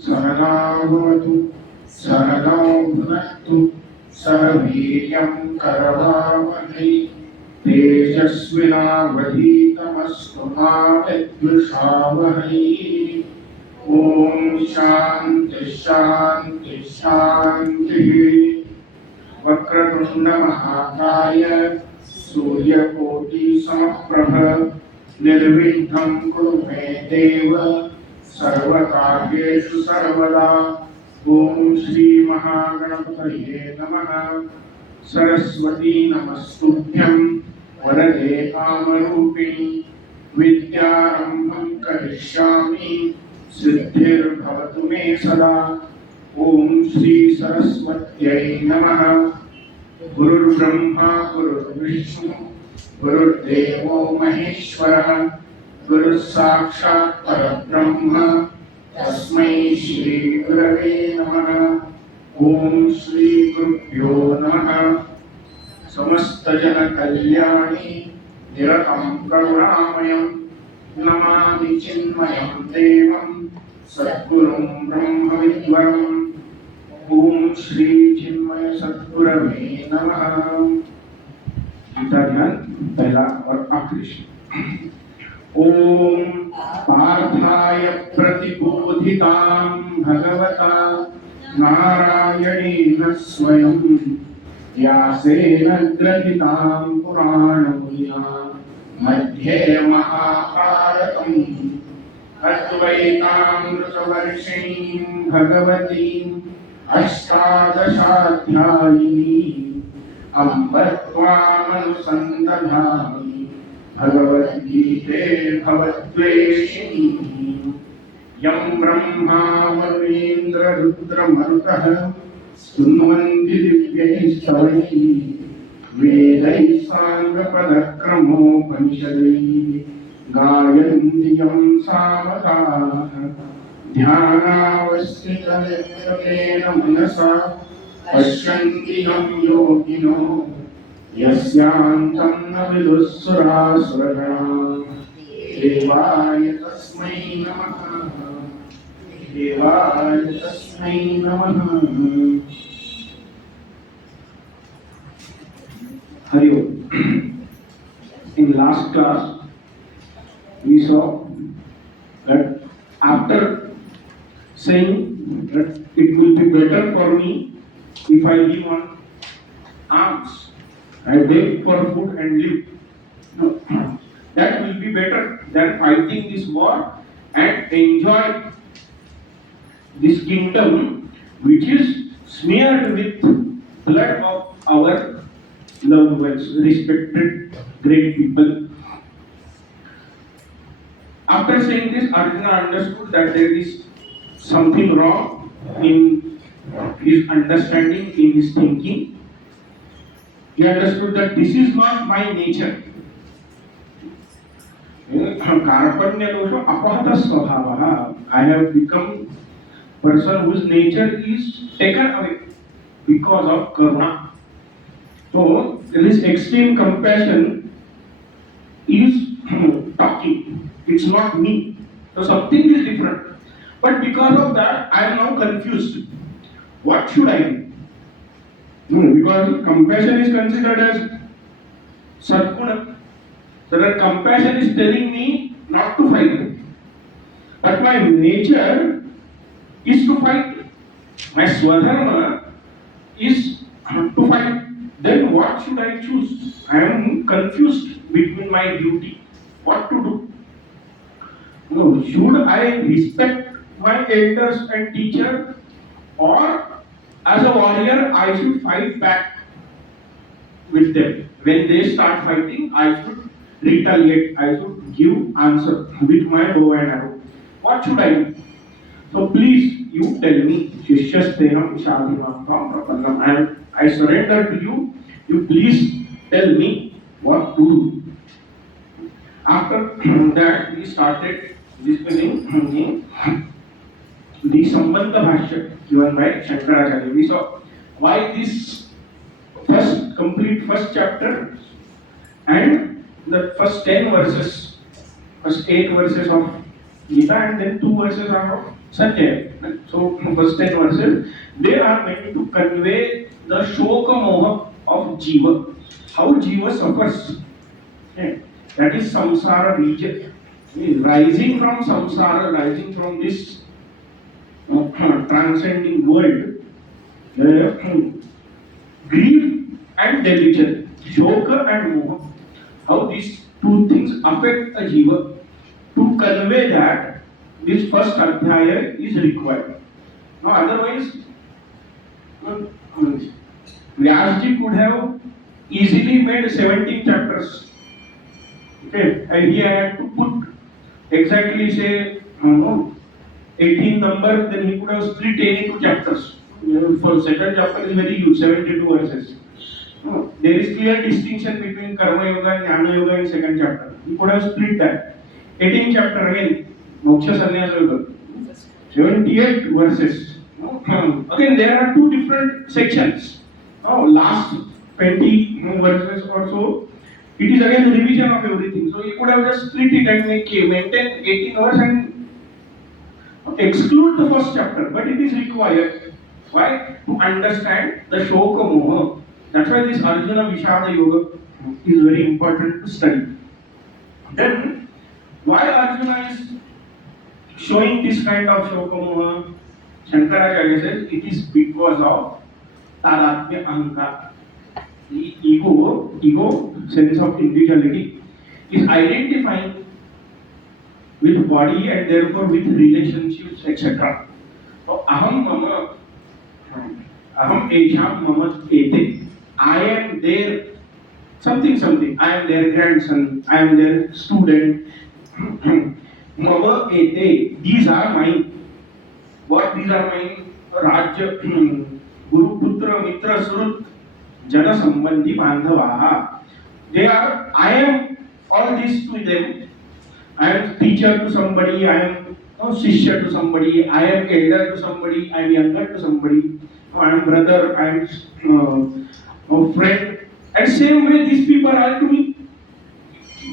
सहनावतु सहनौ भुनक्तु सह वीर्यं करवावहै तेजस्विनावधीतमस्तु मा विद्विषावहै। ॐ शान्ति शान्ति शान्तिः। वक्रतुण्ड महाकाय सूर्यकोटिसमप्रभ निर्विघ्नं कुरु मे देव सर्वकार्येषु सर्वदा। ॐ श्री महागणपतये नमः। सरस्वती नमस्तुभ्यं वरदे कामरूपिणि विद्यारम्भं करिष्यामि सिद्धिर्भवतु मे सदा। ॐ श्री सरस्वत्यै नमः। गुरुर्ब्रह्मा गुरुर्विष्णु गुरुर्देवो महेश्वरः गुरुः साक्षात् परब्रह्म तस्मै श्री गुरवे नमः। ॐ श्री गुरुभ्यो नमः। समस्त जन कल्याणी निरतं करुणामयं नमामि चिन्मयं देवं सद्गुरुं ब्रह्मविद्वरम्। ओम श्री चिन्मय सद्गुरवे नमः। गीता ध्यान पहला और आखिरी श्लोक। ओम पार्थाय प्रतिबोधितां भगवता नारायणेन स्वयं व्यासेन ग्रथितां पुराणमुनिना मध्ये महाभारतम् अद्वैतामृतवर्षिणीं भगवतीं अष्टादशाध्यायिनी अम्ब त्वामनुसन्दधामि भगवद्गीते भवद्वेषिणी। यं ब्रह्मा वरुणेन्द्ररुद्रमरुतः स्तुन्वन्ति दिव्यैस्तवैः वेदैः साङ्गपदक्रमोपनिषदैः गायन्ति यं सामगाः। ध्यानावस्थितनेत्रतेन मनसा पश्यन्ति यं योगिनो यस्यान्तं न विदुःसुरासुरगणाः। देवाय तस्मै नमः। देवाय तस्मै नमः। Hari Om. In last class we saw that after saying that it will be better for me if I live on alms, I beg for food and live. No, that will be better than fighting this war and enjoy this kingdom which is smeared with blood of our loved ones, respected great people. After saying this, Arjuna understood that there is something wrong in his understanding, in his thinking. He understood that this is not my nature. Karpanya dosha apahata svabhavaha. I have become person whose nature is taken away because of karuna. So this extreme compassion is talking. It's not me. So something is different. But because of that, I am now confused. What should I do? Because compassion is considered as sadguna. So that compassion is telling me not to fight. But my nature is to fight. My swadharma is to fight. Then what should I choose? I am confused between my duty. What to do? No, should I respect my elders and teacher, or As a warrior, I should fight back with them. When they start fighting, I should retaliate. I should give answer with my bow and arrow. What should I do? So please, you tell me. Shishyasteham shadhinam tvam prapannam. I surrender to you. You please tell me what to do. After that, we started discussing the Sambandha Bhashya given by Shankaracharya. We saw why this first chapter and the first 10 verses, first 8 verses of Gita and then 2 verses are of Sanjay. So, first 10 verses, they are meant to convey the Shoka Moha of Jiva. How Jiva suffers. Okay. That is samsara region. Rising from samsara, rising from this transcending world, grief and delusion, shoka and moha, how these two things affect a jiva. To convey that, this first adhyaya is required. Now, otherwise, Vyasji could have easily made 17 chapters. Okay, and he had to put exactly say, 18 number, then he could have split 10 into chapters. For second chapter is very huge, 72 verses. No, there is clear distinction between Karma Yoga and Jnana Yoga in second chapter. He could have split that. 18 chapter again, Moksha Sannyasa Yoga. 78 verses. Again, there are two different sections. Last 20 verses or so, it is again the revision of everything. So you could have just split it and maintain 18 verses and exclude the first chapter, but it is required. Why? To understand the Shoka Moha. That's why this Arjuna Vishada Yoga is very important to study. Then, why Arjuna is showing this kind of Shoka Moha? Shankaracharya says it is because of Tadatmya Ahankara. The ego, sense of individuality, is identifying with body and therefore with relationships, etc. So, aham esham mama ete. I am their something. I am their grandson. I am their student. Mama ete. These are mine. What these are mine? Rajya, Guru Putra Mitra Surut Jana Sambandhi Bandhavaha. They are. I am all this to them. I am teacher to somebody, I am shishya to somebody, I am elder to somebody, I am younger to somebody, I am brother, I am friend. And same way these people are to me.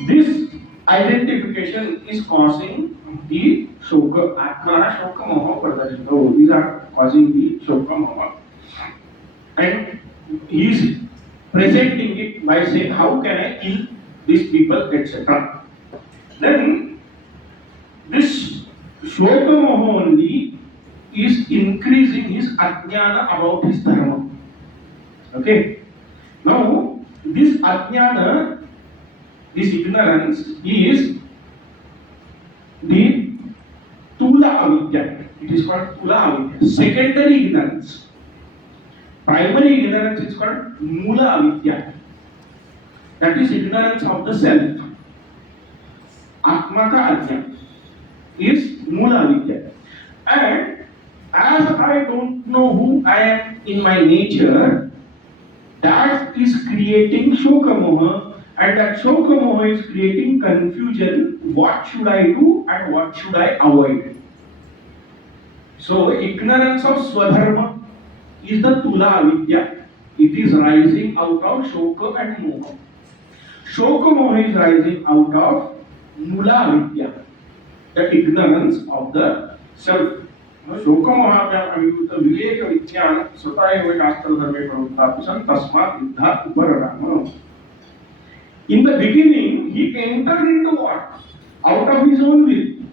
This identification is causing the shoka, atmana shoka moha pradashita. Oh, these are causing the shoka moha. And he is presenting it by saying, how can I kill these people, etc. Then this Shoka Moha only is increasing his ajnana about his dharma. Okay. Now this ajnana, this ignorance is the Tula Avidya. It is called Tula Avidya. Secondary ignorance. Primary ignorance is called Mula Avidya. That is ignorance of the self. Atma ka ajna is Mula Vidya. And as I don't know who I am in my nature, that is creating Shoka Moha, and that Shoka Moha is creating confusion. What should I do and what should I avoid? So, ignorance of Swadharma is the Tula Avidya. It is rising out of Shoka and Moha. Shoka Moha is rising out of Mula Avidya, the ignorance of the self. Shoka Moha Viveka Vityana Svataya Shastra Dharme Pravuthapisan Tasmat Yuddha Upararama. In the beginning, he entered into what? Out of his own will.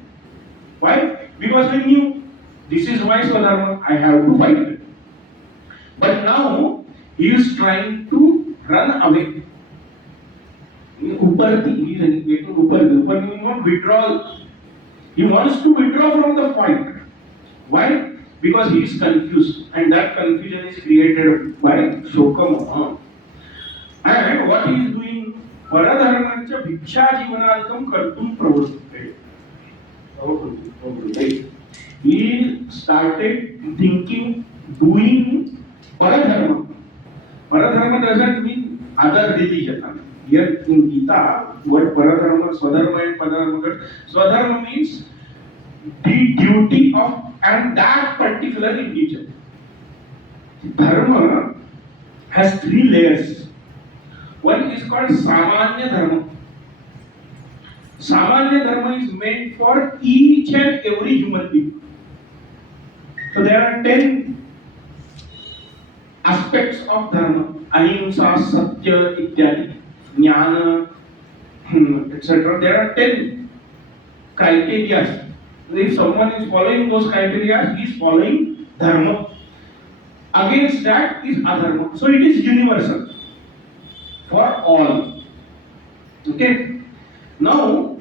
Why? Because he knew this is my Swadharma, I have to fight it. But now, he is trying to run away. Uparati, he is getting Uparati. Uparati means not withdrawal. He wants to withdraw from the fight. Why? because he is confused, and that confusion is created by Shokamoha. And what he is doing, परधर्मस्य भिक्षा जीवनादिकं कर्तुं प्रवृत्ते. He started thinking, doing paradharma. Paradharma doesn't mean other religion. Here in Gita, word paradharma, swadharma and padharma. Swadharma means the duty of and that particular individual. Dharma has three layers. One is called samanya dharma. Samanya dharma is meant for each and every human being. So there are 10 aspects of dharma: ahimsa, satya, ityadi, jnana, etc. There are 10 criteria. If someone is following those criteria, he is following dharma. Against that is adharma. So it is universal for all. Okay. Now,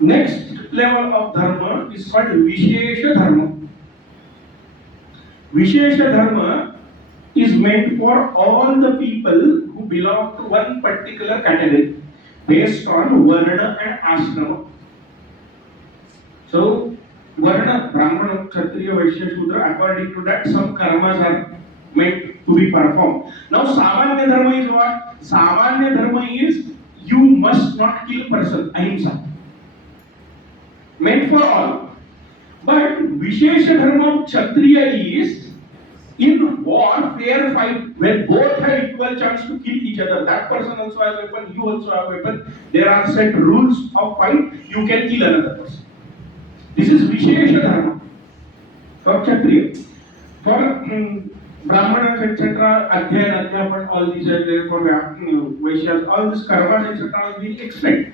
next level of dharma is called Vishesha dharma. Vishesha dharma is meant for all the people who belong to one particular category based on varna and ashrama. So, varna, brahmana, kshatriya, vaishya, shudra, according to that, some karmas are meant to be performed. Now, samanya dharma is what? Samanya dharma is you must not kill person, ahimsa. Meant for all. But Vishesha dharma of kshatriya is in war, fair fight, when both have equal chance to kill each other. That person also has a weapon, you also have a weapon. There are set rules of fight, you can kill another person. This is Vishesha dharma for kshatriya. For brahmanas, etc., adhyan, adhyapan, all these are there for vaishyas, all these karmas, etc., will explain.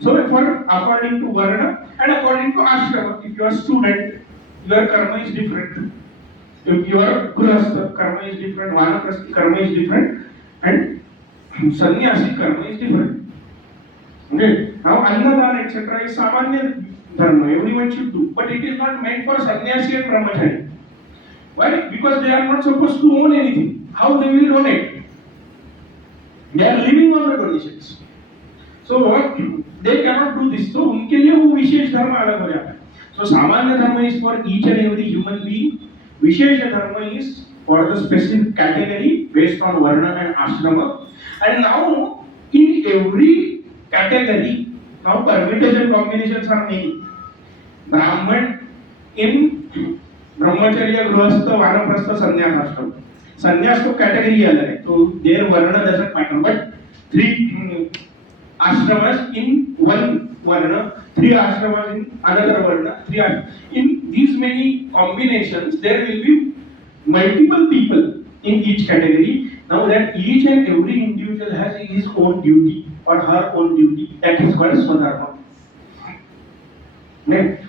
So, for according to varna and according to ashrama, if you are student, your karma is different. If you are grihastha, karma is different, vanaprastha karma is different, and sannyasi karma is different. Okay. Now, annadana, etc., is samanya dharma. Everyone should do, but it is not meant for sannyasi and brahmachari. Why? Because they are not supposed to own anything. How they will donate? They are living on the donations. So they cannot do this. So उनके लिए वो विशेष धर्म अलग हो जाता है. So सामान्य धर्म is for each and every human being. विशेष धर्म is for the specific category based on varna and ashrama. And now in every category, now permutation combinations are many. Brahman in ब्रह्मचर्य, गृहस्थ, वानप्रस्थ, संन्यास, आश्रम. संन्यास तो कैटेगरी अलग है, तो देयर वर्ण doesn't matter, but 3 ashramas in one varna, 3 ashramas in another varna, 3 in these many combinations there will be multiple people in each category. Now that each and every individual has his own duty or her own duty, that is called swadharma.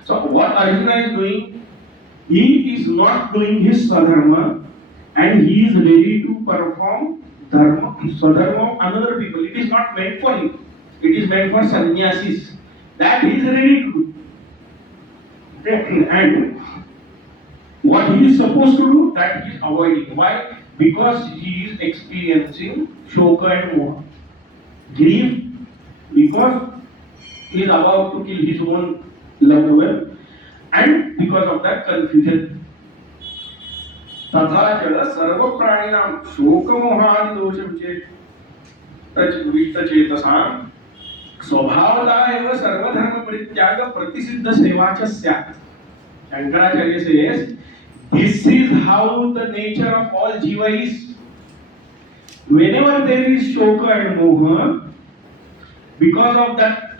So what Arjuna is doing, he is not doing his swadharma and he is ready to perform dharma, swadharma of another people. It is not meant for him. It is meant for sannyasis. That he is ready to do. And what he is supposed to do, that he is avoiding. Why? Because he is experiencing shoka and moha. Grief, because he is about to kill his own loved one. And because of that confusion, तथा च सर्व प्राणिनां शोकमोहादि दोष विचेतसां स्वभावतः एव सर्वधर्म परित्याग प्रतिसिद्ध सेवा च स्यात्. Shankaracharya says, this is how the nature of all jiva is. Whenever there is shoka and moha, because of that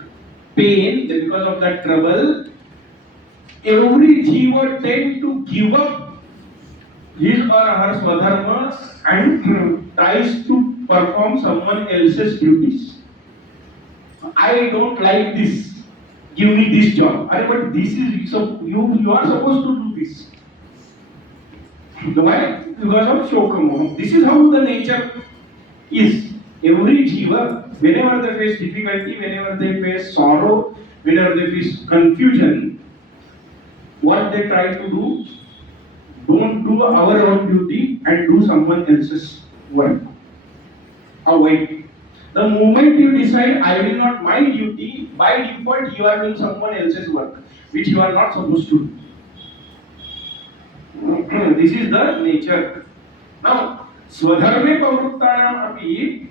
pain, because of that trouble, every jiva tend to give up his or her swadharma and tries to perform someone else's duties. I don't like this. Give me this job. But this is so you are supposed to do this. Why? Because of shoka moha. This is how the nature is. Every jiva, whenever they face difficulty, whenever they face sorrow, whenever they face confusion, what they try to do, Don't do our own duty and do someone else's work. Avoid. The moment you decide, I will not my duty, by default you are doing someone else's work, which you are not supposed to do. This is the nature. Now, स्वधर्मे प्रवृत्तानाम् अपि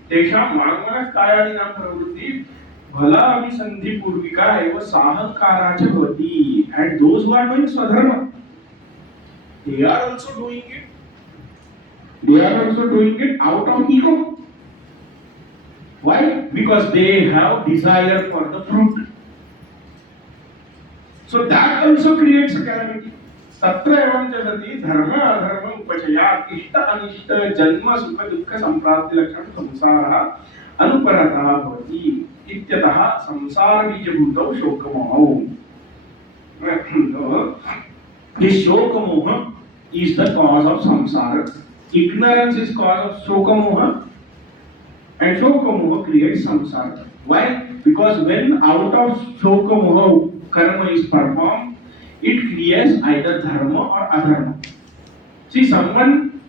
तेषां वाङ्मनस्कायादीनां प्रवृत्ति भला अभिसन्धि पूर्विका एव साहंकारा च भवति. And those who are doing swadharma, they are also doing it. They are also doing it out of ego. Why? Because they have desire for the fruit. So that also creates a calamity. तत्र एवं च सति धर्म अधर्म उपचयात् इष्ट अनिष्ट जन्म सुख दुःख संप्राप्ति लक्षण संसारः अनुपरतः भवति इत्यतः संसार बीजभूतौ शोकमोहौ. This shokamoha is the cause of samsara. Ignorance is cause of shokamoha, and shokamoha creates samsara. Why? Because when out of shokamoha karma is performed, it creates either dharma or adharma. See, someone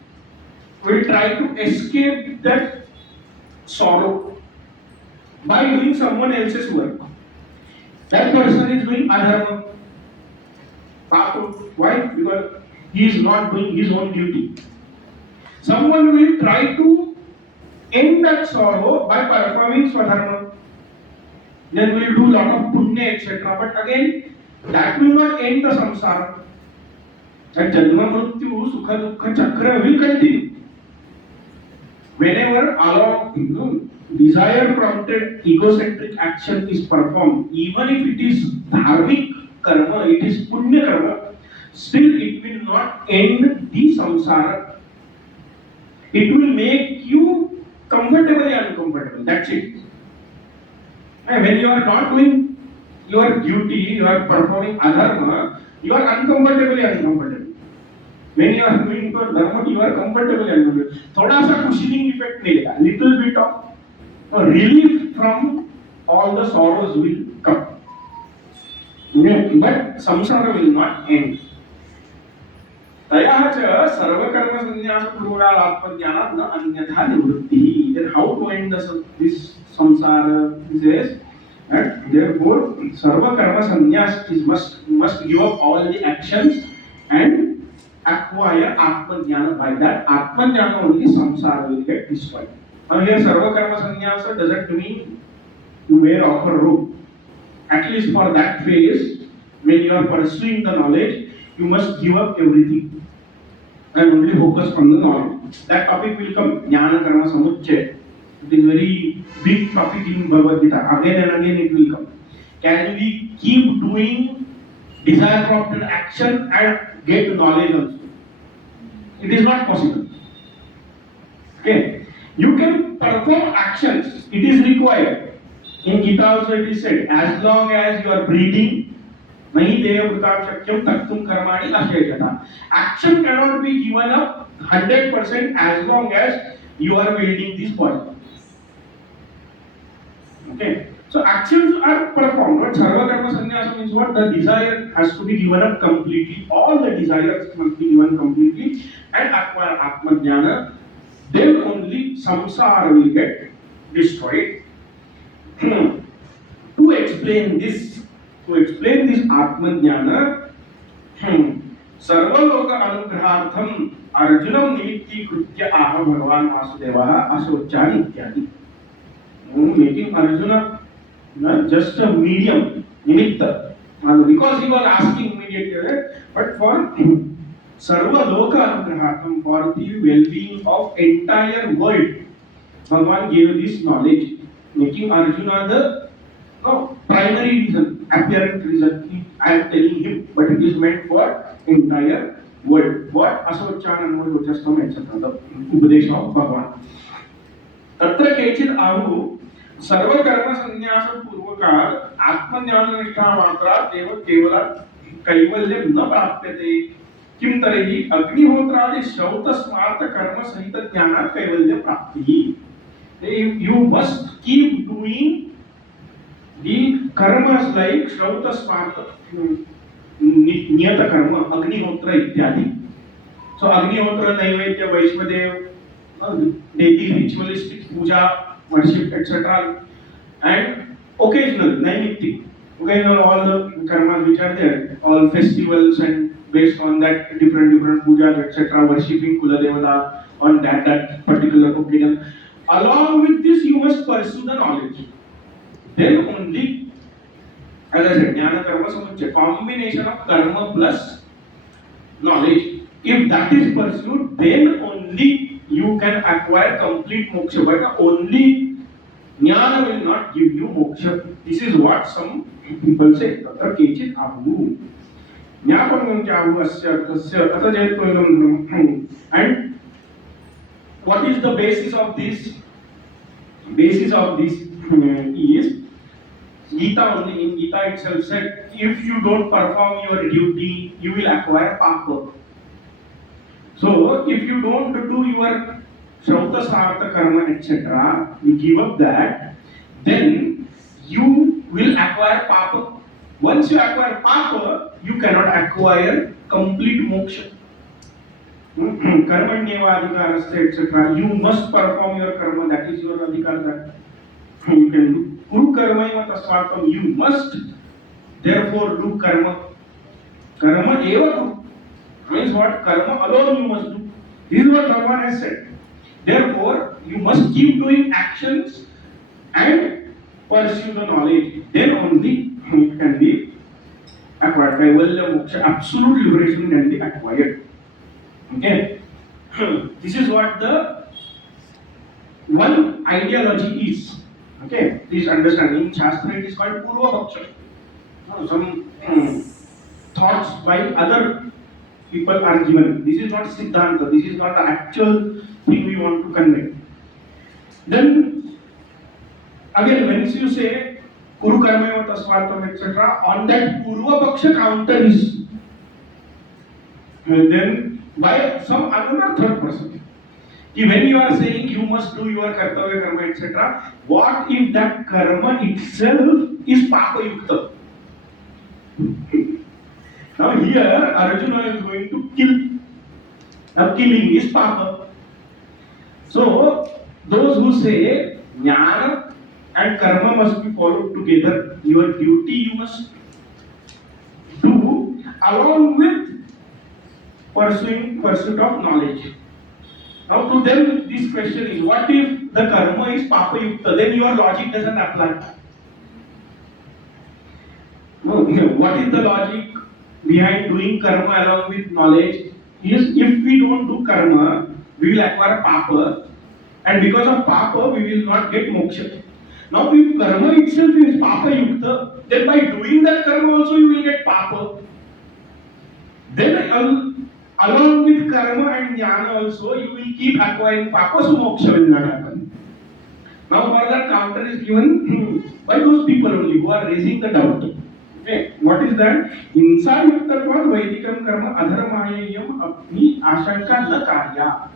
will try to escape that sorrow by doing someone else's work. That person is doing adharma. Why? Because he is not doing his own duty. Someone will try to end that sorrow by performing swadharma. Then we will do lot of punya, etc. But again, that will not end the samsara. That janma mrityu sukha dukkha chakra will continue. Whenever along desire prompted egocentric action is performed, even if it is dharmic karma, it is punya karma, still it will not end the samsara. It will make you comfortably uncomfortable. That's it. And when you are not doing your duty, you are performing adharma, you are uncomfortably uncomfortable. When you are doing your dharma, you are comfortably uncomfortable. थोड़ा सा cushioning effect मिलेगा. Little bit of relief from all the sorrows will come. But samsara will not end. तयः च सर्वकर्म संन्यास पूर्वकाल आत्मज्ञानात् न अन्यथा निवृत्तिः. Then how to end this samsara? He says, and therefore sarva karma sannyas is must give up all the actions and acquire atma jnana. By that atma jnana only samsara will get destroyed. Now here sarva karma sannyasa doesn't mean to wear upper robe. At least for that phase, when you are pursuing the knowledge, you must give up everything and only focus on the knowledge. That topic will come, jnana karma samuccaya. It is very big topic in Bhagavad Gita. Again and again it will come. Can we keep doing desire prompted action and get knowledge also? It is not possible. Okay. You can perform actions. It is required. In Gita also it is said, as long as you are breathing, nahi deha vrutam shakyam taktum karmani ashayata. Action cannot be given up 100% as long as you are wielding this body. Okay, so actions are performed. But sarva karma sannyasa means what? The desire has to be given up completely. All the desires must be given completely and acquire atma jnana. Then only samsara will get destroyed. To explain this atma jnana, sarvaloka anugrahartham arjunam nimitti krutya aha bhagavan vasudevah asocchani ityadi. Making Arjuna just a medium, nimitta. Because he was asking immediately, but for sarva loka anugrahatam, for the well-being of entire world, Bhagavan gave this knowledge, making Arjuna the primary reason, apparent reason. I am telling him, but it is meant for entire world. What asochan and vachastam etc. The Upadesha of Bhagavan. तत्र केचित् आहु सर्वकर्म संन्यास पूर्वकाल आत्मज्ञान निष्ठा मात्रा केवल कैवल्यं न प्राप्यते. किं तर्हि अग्निहोत्रादि श्रौत स्मार्त कर्म सहित ज्ञानात् कैवल्य प्राप्तिः. You must keep doing the karmas like श्रौत स्मार्त नियत कर्म अग्निहोत्र इत्यादि. So Agnihotra, Naivedya, Vaishnadev, daily ritualistic puja, worship, etc. And occasional, naimittic, occasional all the karmas which are there, all festivals and based on that different pujas, etc. Worshipping Kula Devata on that particular occasion. Along with this, you must pursue the knowledge. Then only, as I said, jnana karma samuchaya, combination of karma plus knowledge. If that is pursued, then only you can acquire complete moksha. But only jnana will not give you moksha. This is what some people say. Tatra kechit ahu. Jnapam ahu asya tasya tata jayatvam. And what is the basis of this? Basis of this is Gita only. In Gita itself said, if you don't perform your duty, you will acquire papa. So, if you don't do your Shrauta Sartha Karma, etc., you give up that, then you will acquire Papa. Once you acquire Papa, you cannot acquire complete moksha. Karmanyeva adhikarasya, etc. You must perform your karma, that is your adhikar that you can do. Kuru karmayeva tasvartam, you must therefore do karma. Karma eva kuru. Means what? Karma alone you must do. This is what Bhagavan has said. Therefore, you must keep doing actions and pursue the knowledge. Then only it can be acquired. Kaivalya moksha, absolute liberation can be acquired. Okay? This is what the one ideology is. Okay? Please understand. In Shastra it is called Purva Bhaksha. Some thoughts by other people are given. This is not Siddhanta, this is not the actual thing we want to convey. Then, again, when you say Kuru Karmeva Tasvartam, etc., on that Purva Paksha counter is then by some another third person. When you are saying you must do your Kartavya Karma, etc., what if that karma itself is Papa Yukta? Now here Arjuna is going to kill. Now killing is papa. So those who say jnana and karma must be followed together, your duty you must do along with pursuit of knowledge. Now to them this question is, what if the karma is papa yukta? Then your logic doesn't apply. What is the logic behind doing karma along with knowledge? Is if we don't do karma, we will acquire papa, and because of papa, we will not get moksha. Now, if karma itself is papa yukta, then by doing that karma also you will get papa. Then, along with karma and jnana also, you will keep acquiring papa, so moksha will not happen. Now, for that counter is given by those people only who are raising the doubt. Okay, what is that? Hinsa yuktatvad vaidikam karma adharmayayam apni ashanka na karya.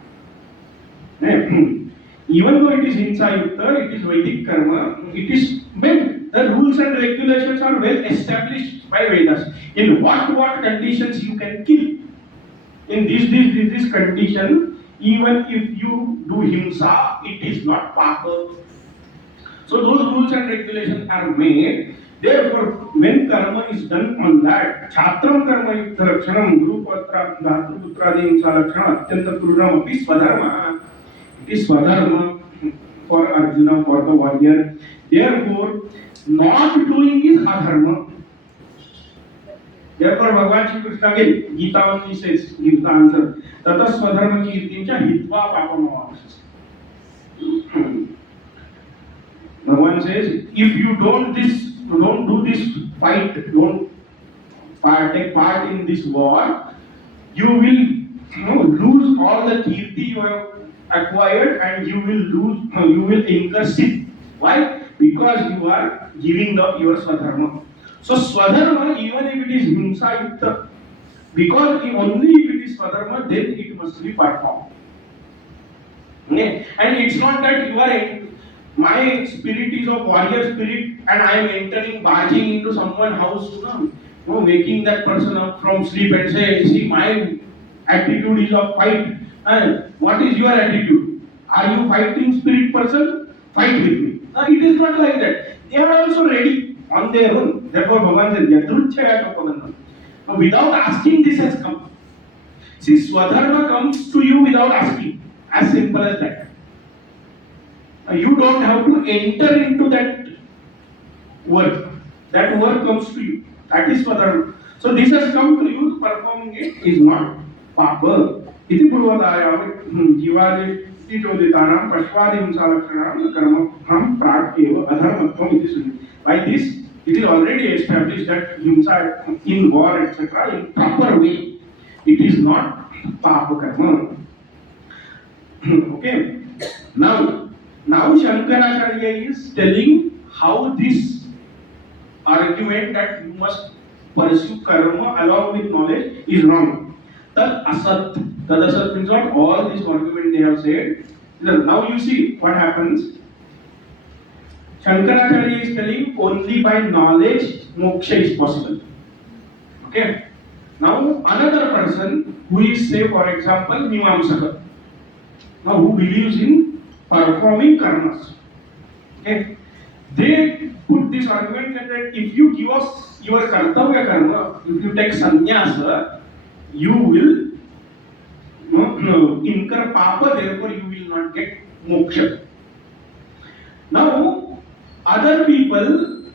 Even though it is hinsa yukta, it is Vedic karma, it is meant, the rules and regulations are well established by Vedas. In what conditions you can kill. In this condition, even if you do himsa, it is not papa. So those rules and regulations are made. Therefore, when karma is done on that, chatram karma yukta lakshanam guru patra dhatu putradi himsa lakshana atyanta kruram api swadharma. It is swadharma for Arjuna, for the warrior. Therefore, not doing is adharma. Therefore, Bhagavan Shri Krishna again, Gita only says, gives the answer. Tata swadharma kirtim cha hitva papam avasas. Bhagavan says, if you don't do this fight, don't take part in this war, you will lose all the kirti you have acquired, and you will incur sin. Why? Because you are giving up your swadharma. So swadharma, even if it is himsa yukta, because only if it is swadharma, then it must be performed. Okay? And it's not that you are my spirit is of warrior spirit, and I am entering, barging into someone's house, waking that person up from sleep and say, see, my attitude is of fight. And what is your attitude? Are you fighting spirit person? Fight with me. No, it is not like that. They are also ready on their own. Therefore, Bhagavan said, Yadruchaya Kapadanam. Now, without asking, this has come. See, Swadharma comes to you without asking. As simple as that. You don't have to enter into that work. That work comes to you. That is Swadharma. So this has come to you, performing it is not Papa. Iti Purvadaya Jivaji Choditanam Pashvadimsa Lakshanam Karma Prat Eva Adharmatvam iti Sunni. By this, it is already established that Himsa in war, etc., in proper way. It is not Papa Karma. Okay. Now Shankaracharya is telling how this argument that you must pursue karma along with knowledge is wrong. Tad asat. Tad asat means what? All this argument they have said. Now you see what happens. Shankaracharya is telling only by knowledge moksha is possible. Okay. Now another person who is, say for example, Mimamsaka. Now who believes in performing karmas. Okay. They put this argument that if you give us your kartavya karma, if you take sannyasa, you will incur papa, therefore you will not get moksha. Now, other people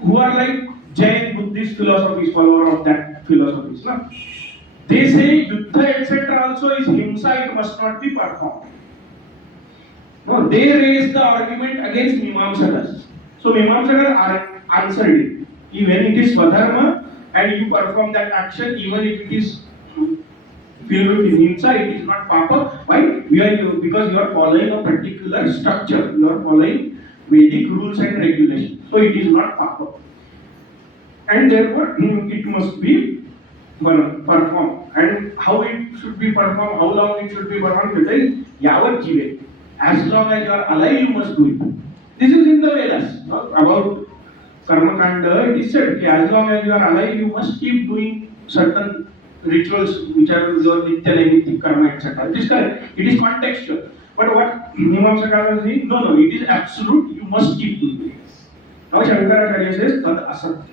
who are like Jain Buddhist philosophies, follower of that philosophies, no? They say yuddha etc. also is himsa, it must not be performed. No, they raise the argument against Mimamsakas. So Mimamsakas answered it. Even it is swadharma and you perform that action, even if it is filled with himsa, it is not papa. Why? Because you are following a particular structure. You are following Vedic rules and regulations. So it is not papa. And therefore it must be performed. And how it should be performed, how long it should be performed, yavat jive. As long as you are alive, you must do it. This is in the Vedas. About Karma Kanda, it is said that as long as you are alive, you must keep doing certain rituals which are your Nitya Naimitya Karma, etc. It is correct. It is contextual. But what Mimamsaka is saying, no, it is absolute, you must keep doing it. Now Shankaracharya says, Tad asat.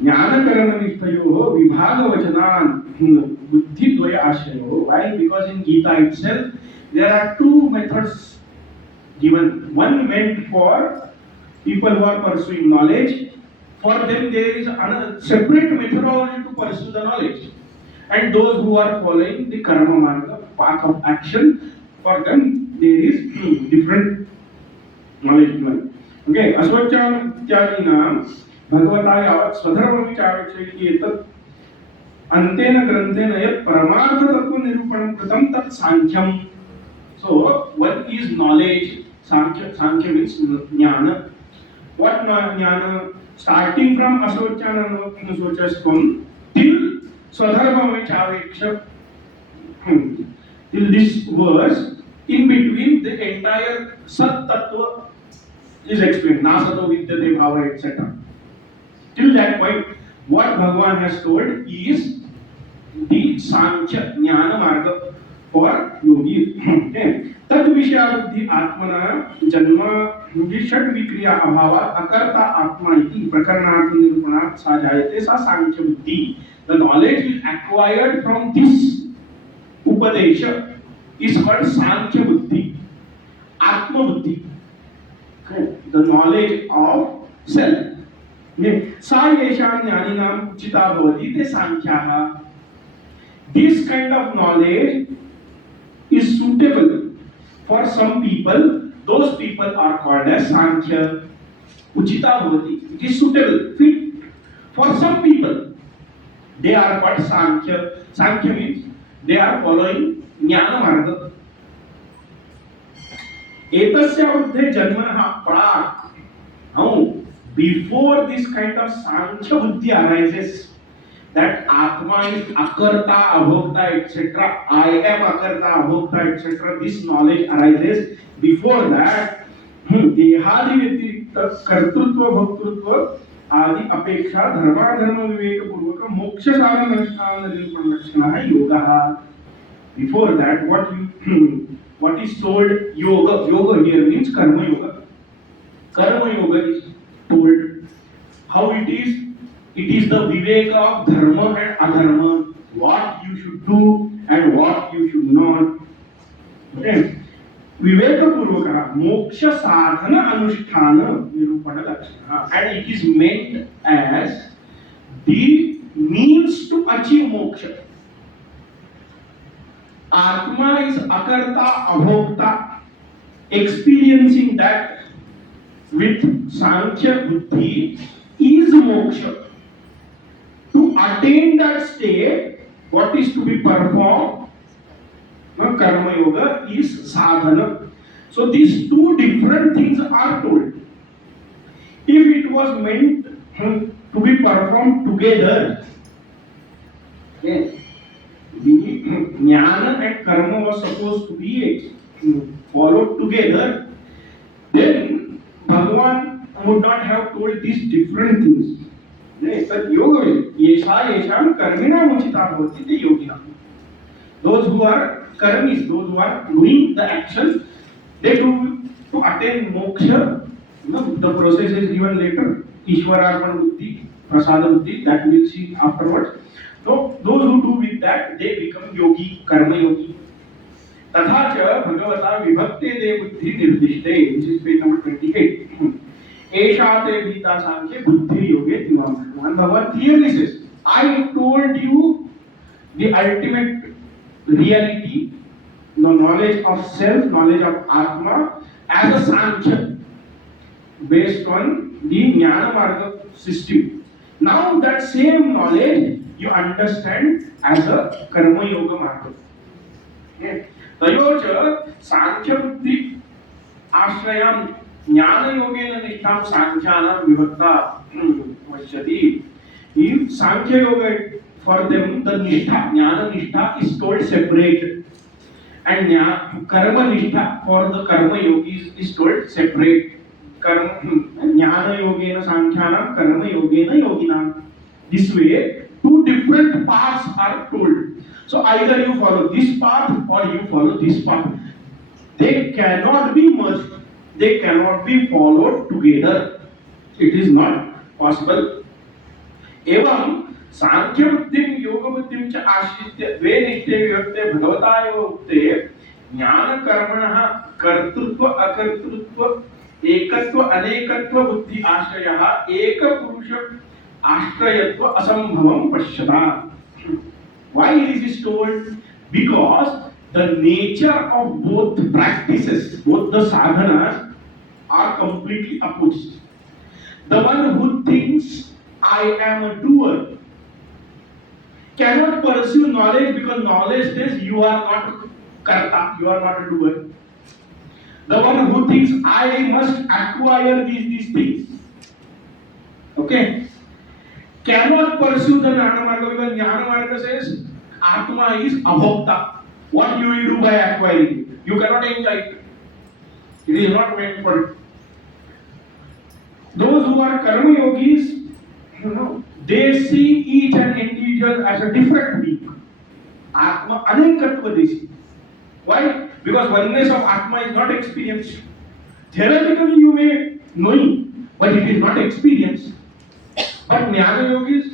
Jnana-karana-nishthayoho vibhagavachanaan buddhi-dvaya ashayo. Why? Because in Gita itself, there are two methods given. One meant for people who are pursuing knowledge. For them, there is another separate methodology to pursue the knowledge. And those who are following the karma marga, path of action, for them there is different knowledge given. Okay, asvachanam भगवता यावत् स्वधर्मविचारक्षेत्रे एतत् अन्तेन ग्रन्थेन यत् परमार्थ तत्व निरूपणं कृतं तत् सांख्यम. So what is knowledge? Sankhya means jnana. What jnana? Starting from asvachanam till swadharma till this verse, in between the entire sat tattva is explained. Nasato vidyate bhava, etc. Till that point, what Bhagavan has told is the Sankhya Jnana Marga for yogis. Okay. Tad Vishya Buddhi Atmana Janma Vishat Vikriya Abhava Akarta Atma iti Prakarnat Nirupana Sajayate Sa Sankhya Buddhi. The knowledge is acquired from this Upadesha is called Sankhya Buddhi, Atma Buddhi. Okay. The knowledge of self. सा येषां ज्ञानिनां Uchida भवति ते सांख्याः. This kind of knowledge is suitable for some people. Those people are called as Sankhya. Uchita bhavati. It is suitable, fit for some people. They are called Sankhya. Sankhya means they are following Jnana Marga. Etasya buddhe janmanaha prak. Now, before this kind of Sankhya Buddhi arises, that Atma is Akarta, Abhokta, etc., I am Akarta, Abhokta, etc., this knowledge arises. Before that, Dehadi Vyatirikta Kartrutva Bhaktritva आदि अपेक्षा धर्माधर्म विवेक पूर्वक मोक्ष साधन अनुष्ठान लक्षण है yoga. Before that, what is told yoga here means karma yoga. Karma yoga is told how it is. It is the viveka of dharma and adharma, what you should do and what you should not. Okay. विवेक पूर्वक मोक्ष साधन अनुष्ठान निरूपण लक्षण, and it is meant as the means to achieve moksha. Atma is akarta abhokta, experiencing that with sankhya buddhi is moksha. To attain that state, what is to be performed? Karma yoga is sadhana. So these two different things are told. If it was meant to be performed together, the jnana and karma was supposed to be followed together, then Bhagavan would not have told these different things. But yoga is yesha yesham karmina muchita bhavati te yogina. Those who are karmis, those who are doing the action, they do to attain moksha. The process is given later. Ishwararpan buddhi, prasada buddhi, that we will see afterwards. So those who do with that, they become yogi, karma yogi. तथा च भगवता विभक्ते दे बुद्धि निर्दिष्टे, this is page number 28. एषा ते गीता सांख्ये बुद्धि योगे तिवाम. And Bhagavan clearly says, I told you the ultimate reality, the knowledge of self, knowledge of Atma as a Sankhya based on the Jnana Marga system. Now that same knowledge you understand as a Karma Yoga Marga. Okay. तयोच सांख्य बुद्धि आश्रयाम ज्ञान योगेन निष्ठाम सांख्यानां विभक्ता पश्यति. If Sankhya Yoga, for them the nishtha, jnana nishtha is told separate, and karma nishtha for the karma yogis is told separate. Jnana yogena sankhyanam, karma yogena yoginam. This way, two different paths are told. So either you follow this path or you follow this path. They cannot be merged. They cannot be followed together. It is not possible. एवं सांख्य बुद्धि योग बुद्धि च आश्रित्य द्वे निष्ठे विभक्ते भगवता एव उक्ते ज्ञान कर्मणः कर्तृत्व अकर्तृत्व एकत्व अनेकत्व बुद्धि आश्रयः एक पुरुष आश्रयत्व असंभवं पश्यता. Why is this told? Because the nature of both practices, both the sadhanas, are completely opposite. The one who thinks I am a doer cannot pursue knowledge, because knowledge says you are not karta, you are not a doer. The one who thinks I must acquire these things, okay, cannot pursue the jnana marga, because jnana marga says Atma is abhokta. What you will do by acquiring it? You cannot enjoy it. It is not meant for it. Those who are karma yogis, they see each and individual as a different being. Atma anekatva they see. Why? Because oneness of Atma is not experienced. Theoretically you may know it, but it is not experienced. But Jnana yogis,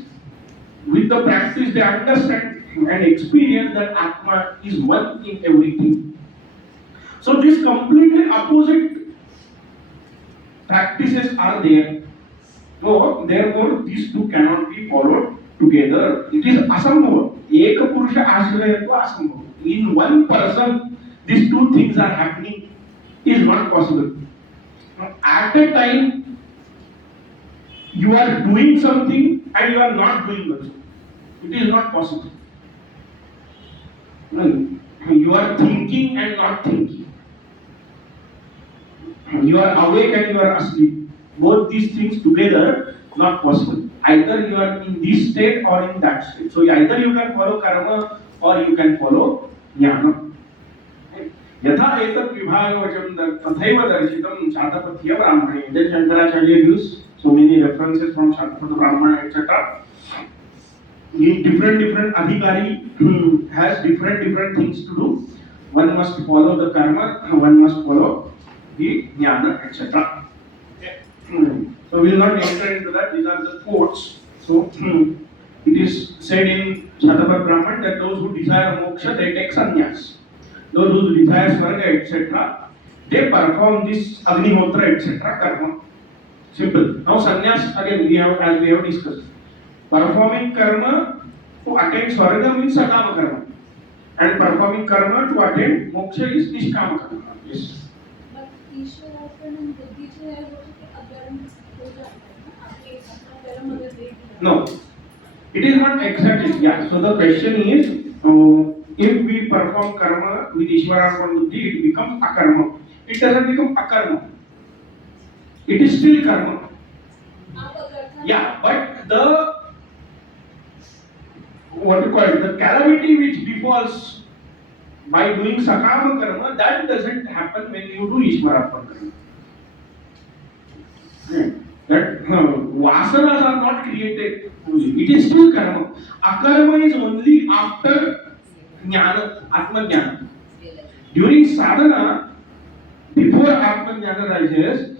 with the practice, they understand and experience that Atma is one in everything. So these completely opposite practices are there. So therefore these two cannot be followed together. It is asambhava. Eka purusha ashrayatva asambhava. In one person these two things are happening is not possible. At a time you are doing something and you are not doing also. It is not possible. You are thinking and not thinking. You are awake and you are asleep. Both these things together not possible. Either you are in this state or in that state. So either you can follow karma or you can follow jnana. यथा एतत् विभागवचनं तथैव दर्शितं शातपथ्य ब्राह्मणे. Then Shankaracharya gives so many references from Shankarbhashya Brahmana, etc. Different adhikari has different things to do. One must follow the karma, one must follow the jnana, etc. So we will not enter into that. These are the quotes. So it is said in Shatabad Brahman that those who desire moksha, they take sannyas. Those who desire swarga, etc., they perform this agnihotra, etc. karma. Simple. Now sannyas again as we have discussed. Performing karma to attain swarga means sakama karma, and performing karma to attain moksha is nishkama karma. Yes. But ईश्वरार्पण and बुद्धि जो है वो तो अज्ञान हो जाता है ना आपके अपना कर्म अगर देख लिया No, it is not exactly. Yeah. So the question is, if we perform karma with Ishwararpan buddhi, it becomes akarma. It doesn't become akarma. It is still karma. आप अगर Yeah, but the what you call it, the calamity which befalls by doing sakama karma, that doesn't happen when you do Ishwararpan karma. That vasanas are not created. It is still karma. Akarma is only after jnana, atma jnana. During sadhana, before atma jnana rises,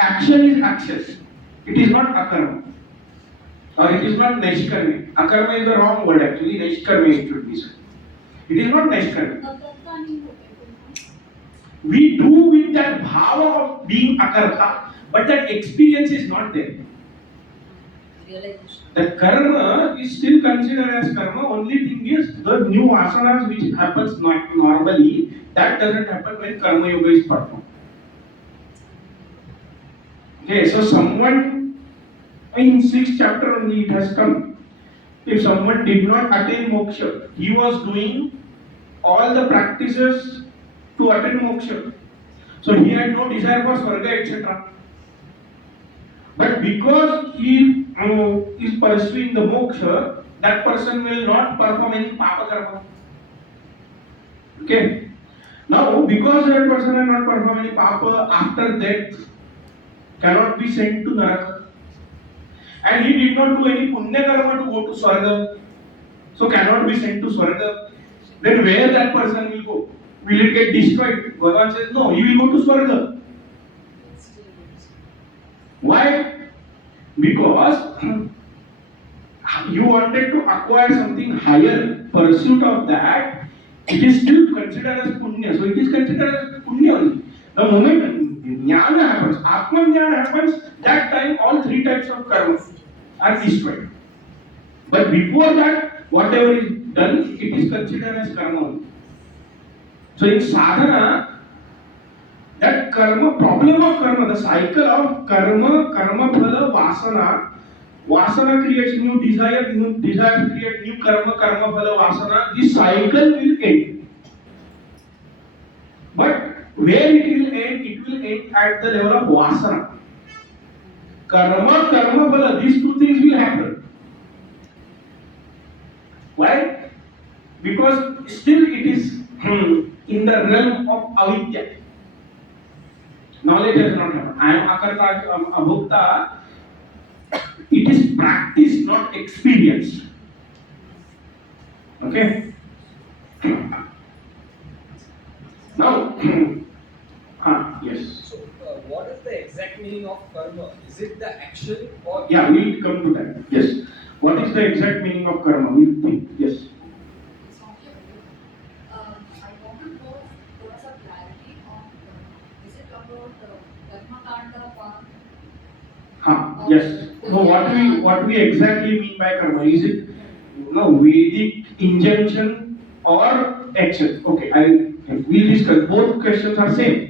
action is action. It is not akarma. Or it is not neshkarmi. Akarma is the wrong word actually. Neshkarmi it should be said. It is not neshkarmi. अकर्ता नहीं होते We do with that bhava of being akarta, but that experience is not there. The karma is still considered as karma. Only thing is the new asanas which happens not normally, that doesn't happen when karma yoga is performed. Okay, so someone in 6th chapter only it has come. If someone did not attain moksha, he was doing all the practices to attain moksha. So he had no desire for swarga, etc. But because he is pursuing the moksha, that person will not perform any papa karma. Okay. Now, because that person will not perform any papa after death, cannot be sent to Naraka. And he did not do any punya karma to go to swarga, so cannot be sent to swarga. Then where that person will go? Will it get destroyed? Bhagavan says, no, he will go to swarga. Why? Because you wanted to acquire something higher, pursuit of that, it is still considered as punya. So it is considered as punya only. The moment jnana happens, atma jnana happens, that time all three types of karma are destroyed. But before that, whatever is done, it is considered as karma only. So in sadhana, that karma, problem of karma, the cycle of karma, karma phala, vasana creates new desire creates new karma, karma phala, vasana, this cycle will end. But where it will end at the level of vasana. Karma, karma phala, these two things will happen. Why? Because still it is in the realm of avidya. Knowledge has not happened. I am akarta, abhokta. It is practice, not experience. Okay? Now, yes. So, what is the exact meaning of karma? Is it the action or? Yeah, we'll come to that. Yes. What is the exact meaning of karma? We'll think. Yes. I want to know what's a clarity on is it about karma kanda part? Yes. No, what we exactly mean by karma? Is it Vedic injunction or action? Okay, we'll discuss. Both questions are same.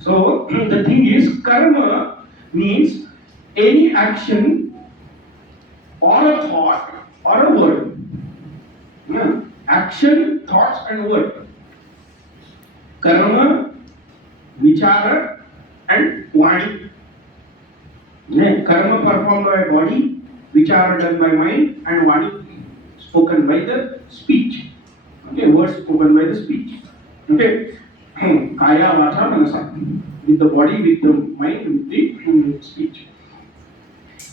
So the thing is, karma means any action or a thought or a word. Yeah. Action, thoughts, and word. Karma, vichara, and vani. Yeah. Karma performed by body, vichara done by mind, and vani spoken by the speech. Okay, words spoken by the speech. Okay, kaya, vacha, manasa. With the body, with the mind, with the speech.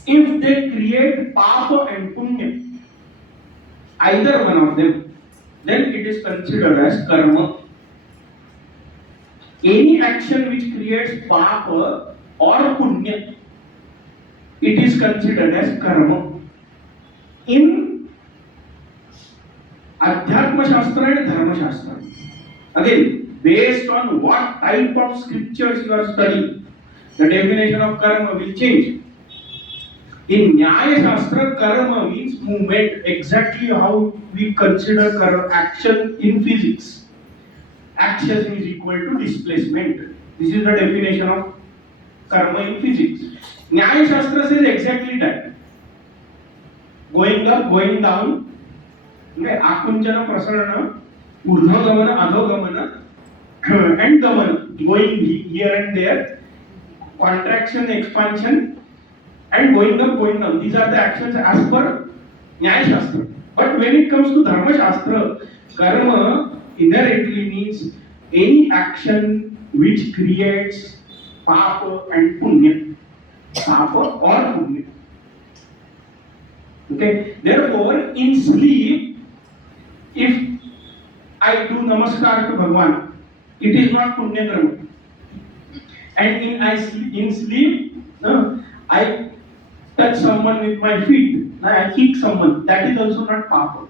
If they create papa and punya, either one of them, then it is considered as karma. Any action which creates papa or punya, it is considered as karma. In Adhyatma Shastra and Dharma Shastra, again, based on what type of scriptures you are studying, the definition of karma will change. In Nyaya Shastra, karma means movement, exactly how we consider action in physics. Action is equal to displacement. This is the definition of karma in physics. Nyaya Shastra says exactly that. Going up, going down, आकुंचन प्रसरण, ऊर्ध्वगमन, अधोगमन, and gaman, going here and there, contraction, expansion, and going up, going down. These are the actions as per Nyaya Shastra. But when it comes to Dharma Shastra, karma inherently means any action which creates papa and punya. Papa or punya. Okay. Therefore, in sleep, if I do namaskar to Bhagwan, it is not punya karma. And in sleep, I touch someone with my feet, I kick someone, that is also not papa.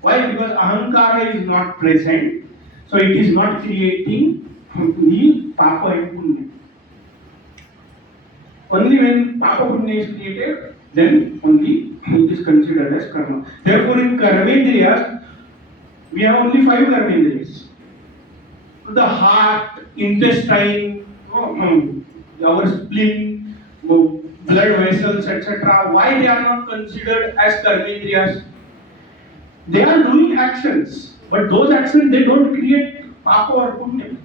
Why? Because ahankara is not present, so it is not creating the papa and punya. Only when papa punya is created, then only it is considered as karma. Therefore, in karmendriyas, we have only 5 karmendriyas. The heart, intestine, our spleen, blood vessels, etc. Why they are not considered as karmendriyas? They are doing actions, but those actions they don't create papa or punya.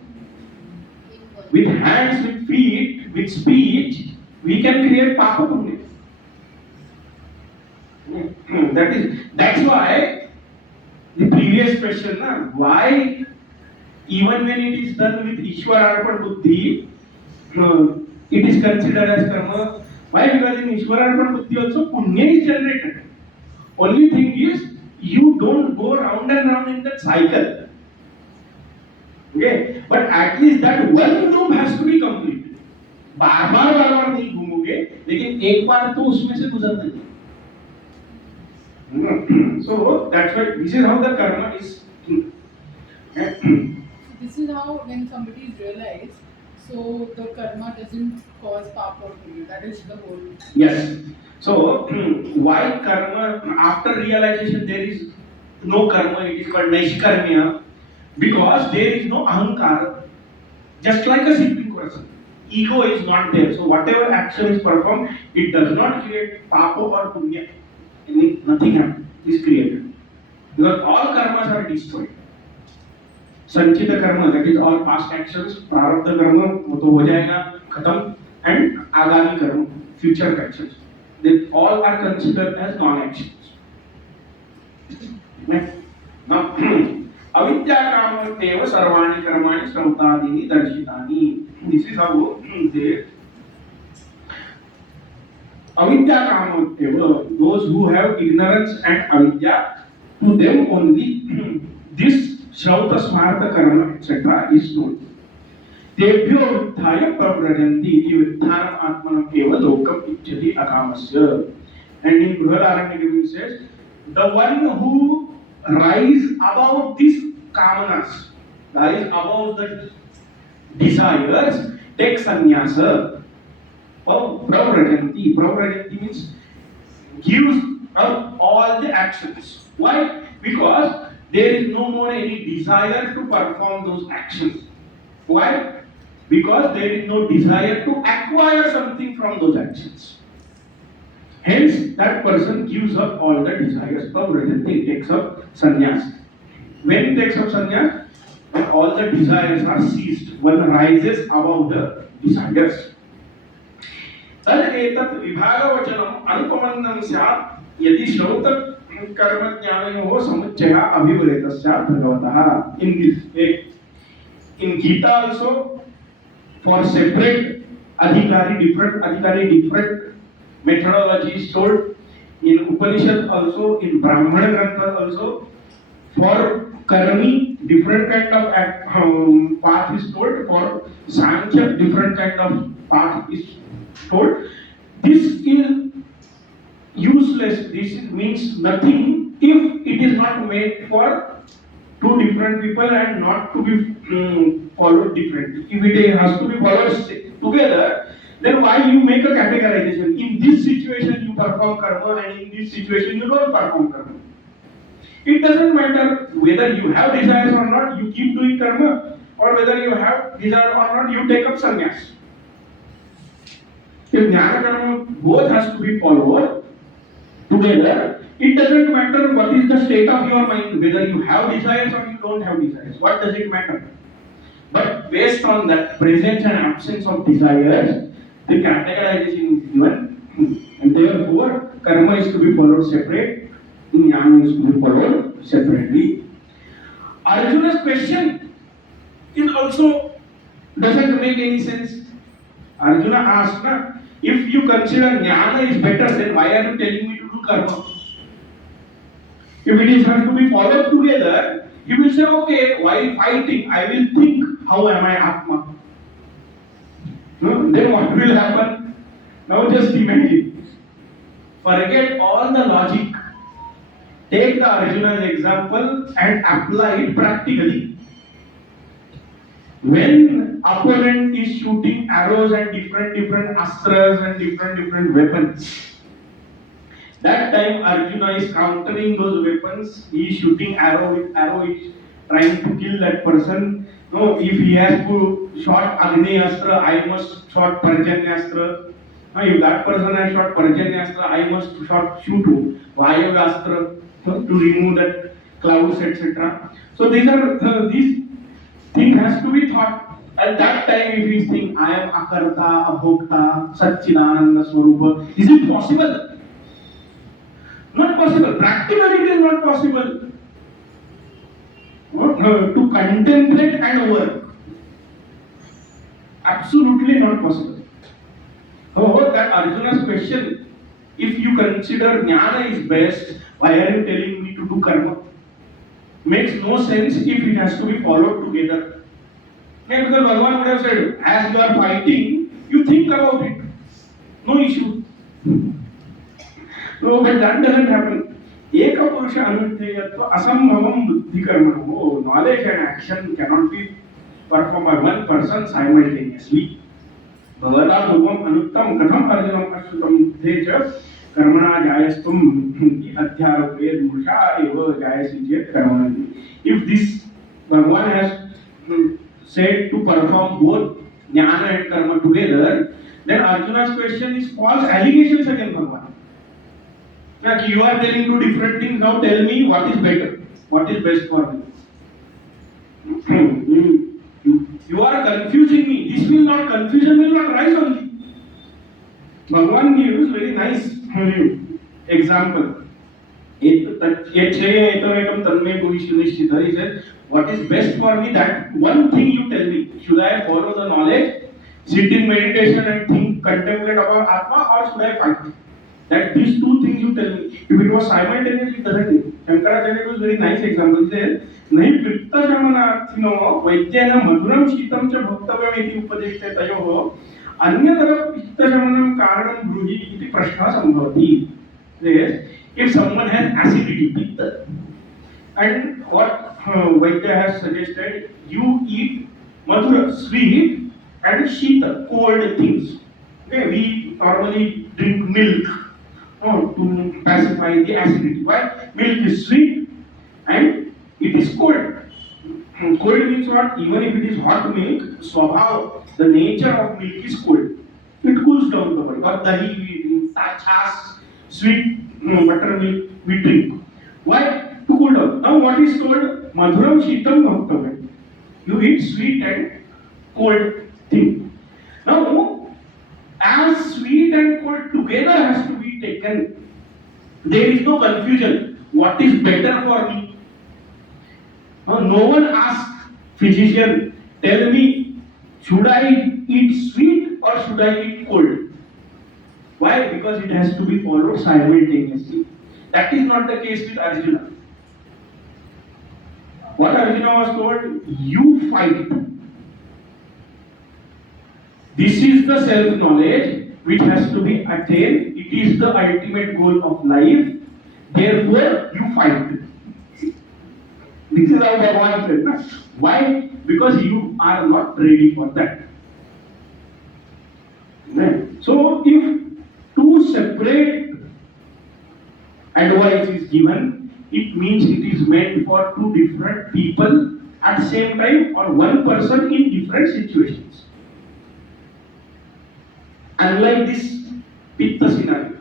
With hands, with feet, with speech, we can create papa punya. That's why the previous question, why even when it is done with Ishwararpan Buddhi, it is considered as karma. Why? Because in Ishwararpan Buddhi also punya is generated. Only thing is, you don't go round and round in that cycle. Okay? But at least that one loop has to be complete. बार बार नहीं घूमोगे, लेकिन एक बार तो उसमें से गुजरना ही. So that's why this is how the karma is. This is how when somebody is realized, so the karma doesn't cause papa or punya. That is the whole. Yes. So why karma after realization there is no karma? It is called naishkarmya because there is no ahankara. Just like a sleeping person, ego is not there. So whatever action is performed, it does not create papa or punya. Nothing happens. Is created because all karmas are destroyed. संचित कर्म, that is all past actions, प्रारब्ध कर्म वो तो हो जाएगा खत्म, and आगामी कर्म, future actions, they all are considered as non-actions. Now, avidya kamotev sarvani karmani srautadini darshitani. This is how they avidya kamotev, those who have ignorance and avidya, to them only this Shrauta Smarta Karma etc. is known. Tebhyo Vitthaya Pravrajandi iti Vitthanam Atmanam Eva Lokam Icchati Akamasya. And in Brihadaranyaka it says, the one who rise above these kamanas, rise above the desires, takes sannyasa. Pravrajanti. Pravrajanti means gives up all the actions. Why? Because there is no more any desire to perform those actions. Why? Because there is no desire to acquire something from those actions. Hence, that person gives up all the desires. Pravrajanti takes up sannyas. When he takes up sannyas, all the desires are ceased. One rises above the desires. तद एतत् विभागवचनम् अनुपमन्नं स्यात् यदि श्रौत कर्म ज्ञानयोः समुच्चयः अभिवरेतः स्यात् भगवतः. In this way, in Gita also, for separate adhikari, different methodology is told, in Upanishad also, in Brahmana Grantha also. For Karmi, different kind of path is told. For Sankhya, different kind of path is told. This is useless. This means nothing if it is not made for two different people and not to be followed differently. If it has to be followed together, then why you make a categorization? In this situation you perform karma and in this situation you don't perform karma. It doesn't matter whether you have desires or not, you keep doing karma, or whether you have desire or not, you take up sannyas. If jnana karma both has to be followed together, it doesn't matter what is the state of your mind, whether you have desires or you don't have desires. What does it matter? But based on that presence and absence of desires, the categorization is given, and therefore karma is to be followed separate, jnana is to be followed separately. Arjuna's question is also doesn't make any sense. Arjuna asked, na, if you consider jnana is better, then why are you telling me to do karma? If it is has to be followed together, he will say, okay, while fighting, I will think, how am I Atma? No? Then what will happen? Now just imagine. Forget all the logic. Take the Arjuna's example and apply it practically. When opponent is shooting arrows and different astras and different weapons, that time Arjuna is countering those weapons. He is shooting arrow with arrow, he is trying to kill that person. No, if he has to shot Agni Astra, I must shot Parjanyastra. If that person has shot Parjanyastra, I must shoot Vayu Astra to remove that clouds, etc. So these things has to be thought. At that time, if we think, I am Akarta, Abhokta, Satchidananda Swarupa, is it possible? Not possible. Practically, it is not possible to contemplate and work. Absolutely not possible. However, that Arjuna's question, if you consider jnana is best, why are you telling me to do karma? Makes no sense if it has to be followed together. Yeah, because Bhagavan would have said, as you are fighting, you think about it. No issue. No, but that doesn't happen. Eka Purusha Anutyayatva Asambhavam Buddhi Karmano. Knowledge and action cannot be performed by one person simultaneously. Bhagavata Bhuvam Anuttam Katham Arjunam Ashrutam Teja Karmana Jayastum Adhyaraped Musha Eva Jayasi Chet Karmanandi. If this Bhagavan has said to perform both jnana and karma together, then Arjuna's question is false allegations against Bhagavan. Like you are telling two different things, now tell me what is better, what is best for me. You are confusing me. This will not, confusion will not rise only. Bhagavan gives very nice example. He said, what is best for me, that one thing you tell me. Should I follow the knowledge, sit in meditation and think, contemplate about Atma, or should I fight? That these two things you tell me. If it was simultaneous, it doesn't. Shankaracharya was very nice example. He said, "Nahi pitta shamanaarthino vaidyena madhuram shitam cha bhaktavayam iti upadeshte tayoho anyatara pitta shamanam karanam bruhi iti prashna sambhavati." Yes, if someone has acidity, pitta, and what Vaidya has suggested, you eat madhura, sweet, and shita, cold things. Okay, we normally drink milk to pacify the acidity. Why? Milk is sweet and it is cold. Cold means what? Even if it is hot milk, swabhav, the nature of milk is cold. It cools down the body. Or dahi we drink, chas, sweet buttermilk we drink. Why? To cool down. Now what is told? Madhuram shitam bhaktavayam. You eat sweet and cold thing. Now, as sweet and cold together has to be taken. There is no confusion. What is better for me? No one asks physician, tell me, should I eat sweet or should I eat cold? Why? Because it has to be followed simultaneously. That is not the case with Arjuna. What Arjuna was told, you fight. This is the self-knowledge which has to be attained. It is the ultimate goal of life. Therefore, you fight. This is how Bhagavan said. Na? Why? Because you are not ready for that. So, if two separate advice is given, it means it is meant for two different people at the same time or one person in different situations. Unlike this Pitta scenario,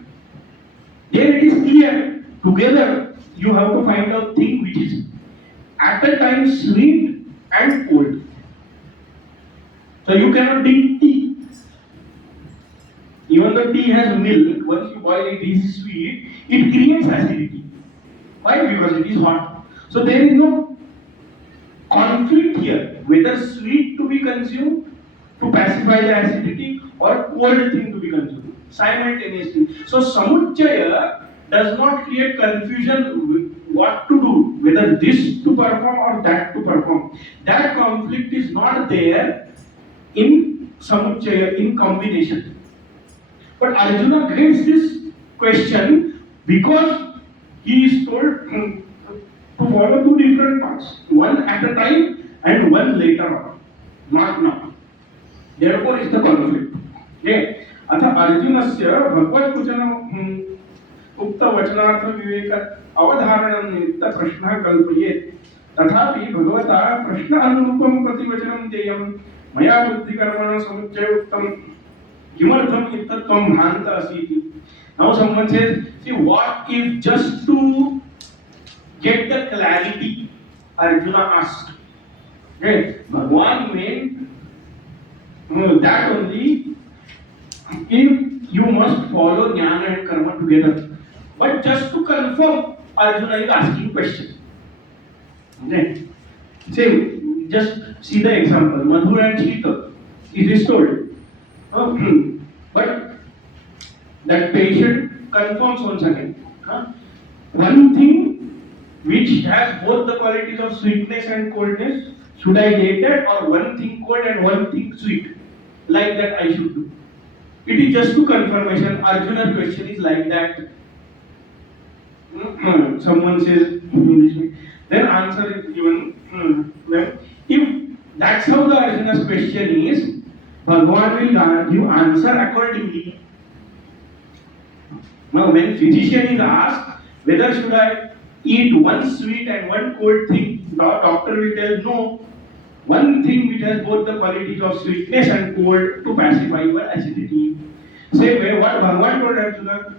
there it is clear. Together, you have to find out thing which is at a time sweet and cold. So you cannot drink tea. Even though tea has milk, once you boil it, it is sweet, it creates acidity. Why? Because it is hot. So there is no conflict here, whether sweet to be consumed to pacify the acidity or cold thing to be consumed simultaneously. So Samuchaya does not create confusion what to do, whether this to perform or that to perform. That conflict is not there in Samuchaya, in combination. But Arjuna gets this question because he is told to follow two different paths, one at a time and one later on, not now. Therefore, is the conflict. Okay. अतः अर्जुनस्य भगवद्वचनम् उक्तवचनार्थ विवेक अवधारणं निमित्त प्रश्नः कल्पयेत् तथापि भगवता प्रश्न अनुरूपं प्रतिवचनं देयं मया बुद्धिकर्मणा समुच्चय उक्तं किमर्थम् इत्थत्वं भ्रान्त असीति. Now someone says, see, what if just to get the clarity, Arjuna asked. Okay, Bhagwan meant that only if you must follow jnana and karma together. But just to confirm, Arjuna is asking question. Okay. Say, just see the example. Madhu and Shita. It is told. But that patient confirms once again. One thing which has both the qualities of sweetness and coldness, should I take that, or one thing cold and one thing sweet? Like that I should do. It is just to confirmation. Arjuna's question is like that. Someone says then answer is given. If that's how the Arjuna's question is, Bhagavan will give answer accordingly. Now, when physician is asked whether should I eat one sweet and one cold thing, the doctor will tell no. One thing which has both the qualities of sweetness and cold to pacify your acidity. Same way, what Bhagavan told Arjuna.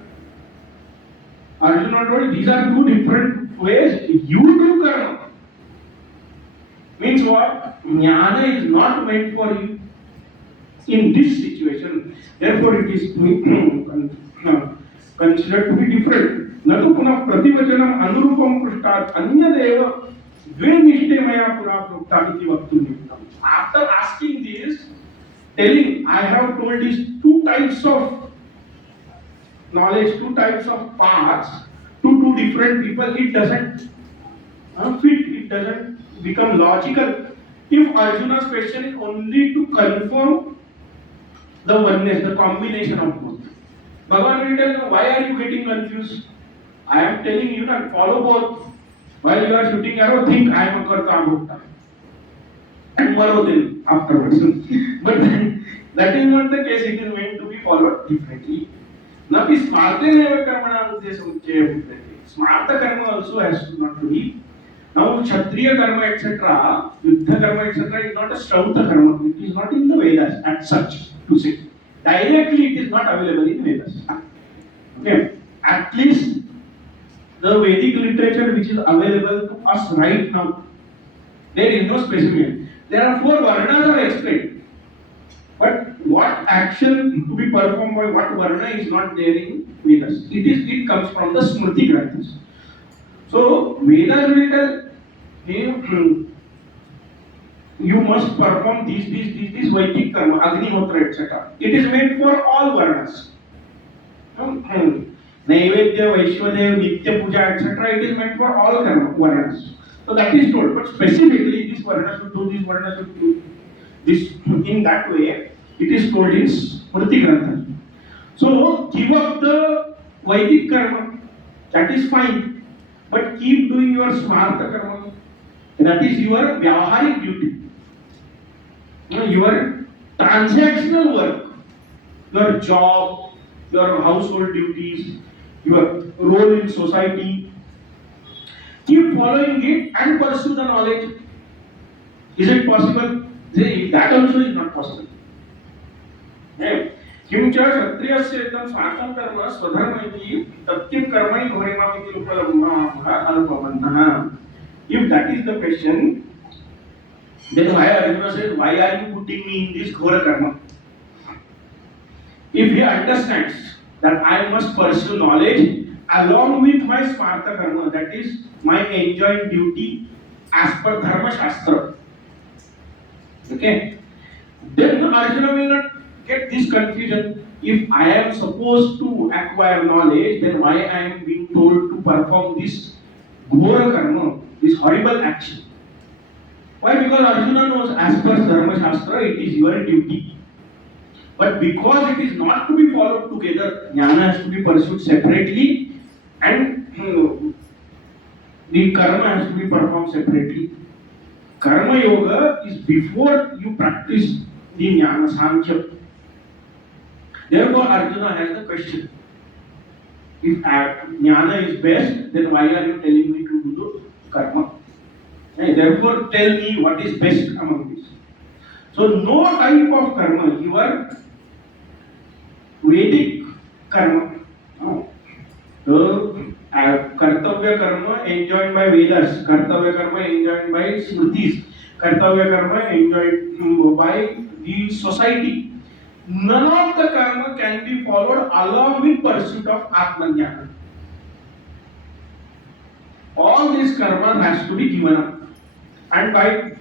Arjuna told these are two different ways. You do karma. Means what? Jnana is not meant for you in this situation. Therefore, it is considered to be different. न तो पुनः प्रतिवचनम अनुरूपम पृष्ठात् अन्यदेव द्वे निष्ठे मया पुरा प्रोक्तामिति वक्तुं नियुक्तम्. After asking this, telling I have told these two types of knowledge, two types of paths to two different people, it doesn't fit, it doesn't become logical. If Arjuna's question is only to confirm the oneness, the combination of both, Bhagavan will tell you, why are you getting confused? I am telling you not follow both. While you are shooting arrow, think I am a karta bhokta. And follow them afterwards. But that is not the case, it is meant to be followed differently. Now, smarta karma smarta karma also has to not to be. Now, Kshatriya karma, etc., Yuddha karma, etc., is not a Strauta karma. It is not in the Vedas as such to say. Directly, it is not available in Vedas. Okay, at least the Vedic literature which is available to us right now, there is no specification. There are 4 varnas are explained, but what action to be performed by what varna is not there in Vedas. It comes from the Smriti Granthas. So Vedas will tell you must perform these Vedic karma, Agnihotra, etc. It is meant for all varnas. Naivedya, Vaishwadev, Nitya Puja, etc. It is meant for all karma, varnas. So that is told, but specifically this varna should do this, varna should do this. In that way, it is told in Smriti Grantha. So give up the Vedic karma, that is fine, but keep doing your smartha karma, that is your vyavaharik duty, your transactional work, your job, your household duties, your role in society. Keep following it and pursue the knowledge. Is it possible? That also is not possible. किंच क्षत्रियस्य एकदम स्वार्थं कर्म स्वधर्म इति तत्किं कर्मणि घोरेमाम् इति उपलब्धाः अल्पबन्धः. If that is the question, then why Arjuna says, why are you putting me in this ghora karma? If he understands that I must pursue knowledge along with my smartha karma, that is my enjoined duty as per dharma shastra, okay, then Arjuna will not get this confusion. If I am supposed to acquire knowledge, then why I am being told to perform this ghora karma, this horrible action? Why? Because Arjuna knows as per dharma shastra it is your duty. But because it is not to be followed together, jnana has to be pursued separately, and the karma has to be performed separately. Karma yoga is before you practice the jnana sankhya. Therefore, Arjuna has the question: if jnana is best, then why are you telling me to do the karma? And therefore, tell me what is best among these. So, no type of karma, your Vedic karma, kartavya karma enjoined by Vedas, kartavya karma enjoined by Smritis, kartavya karma enjoined by the society. None of the karma can be followed along with pursuit of Atmajnana. All these karmas has to be given up. And by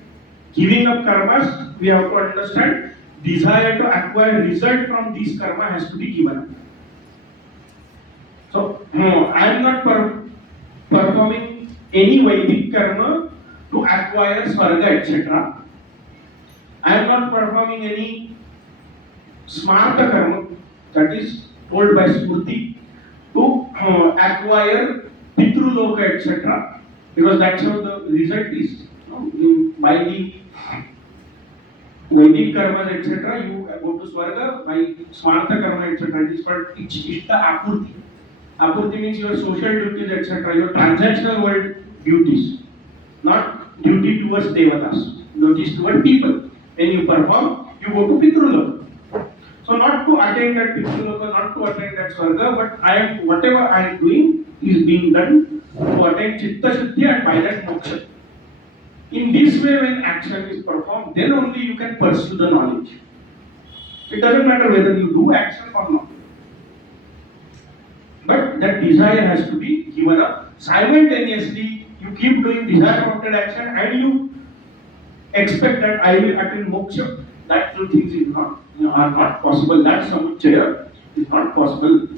giving up karmas, we have to understand desire to acquire result from these karma has to be given up. So, I am not performing any Vedic karma to acquire svarga, etc. I am not performing any smarta karma, that is told by Smriti, to acquire pitruloka, etc. Because that's how the result is. By the Vedic karmas, etc., you go to Swarga. By Smartha karma, etc., it is called Ishta Apurti. Apurti means your social duties, etc., your transactional world duties, not duty towards Devatas, duties towards people. When you perform, you go to Pitrulok. So, not to attain that Pitrulok, not to attain that Swarga, but whatever I am doing is being done to attain Chitta Shuddhi and by that moksha. In this way, when action is performed, then only you can pursue the knowledge. It doesn't matter whether you do action or not. But that desire has to be given up. Simultaneously, you keep doing desire-prompted action and you expect that I will attain moksha. That two things are not possible. That samuchaya is not possible.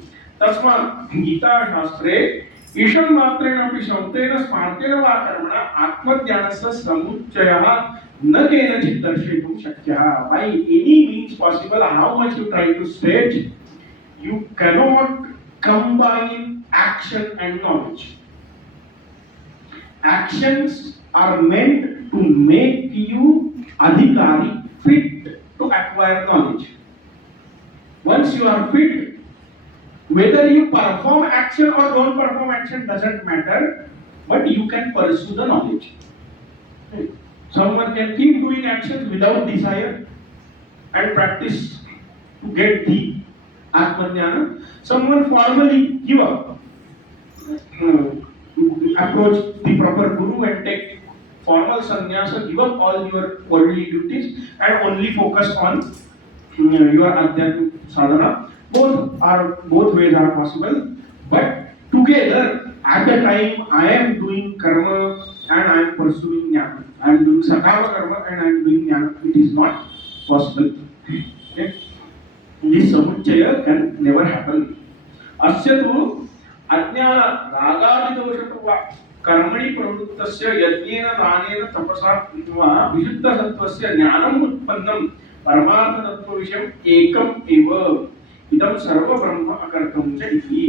Tasma Gita Shastre ईशं मात्रेण अपि शब्देन स्मार्तेन वा कर्मणा आत्मज्ञानस्य समुच्चयः न केनचित् दर्शयितुं शक्यः. By any means possible, how much you try to stretch, you cannot combine action and knowledge. Actions are meant to make you adhikari, fit to acquire knowledge. Once you are fit, whether you perform action or don't perform action doesn't matter, but you can pursue the knowledge. Someone can keep doing actions without desire and practice to get the Atmajnana. Someone formally give up, approach the proper guru and take formal sannyasa, give up all your worldly duties and only focus on your adhyatmik sadhana. Both ways are possible, but together at the time I am doing karma and I am pursuing jnana. I am doing sakama karma and I am doing jnana. It is not possible. Okay? This samuchaya can never happen. अस्य तु अज्ञान रागादि दोषतो वा कर्मणि प्रवृत्तस्य यज्ञेन दानेन तपसा वा विशुद्ध सत्त्वस्य ज्ञानम् उत्पन्नं परमार्थ तत्व विषयम् एकम् एव इदं सर्व ब्रह्म अकर्तुं च इति.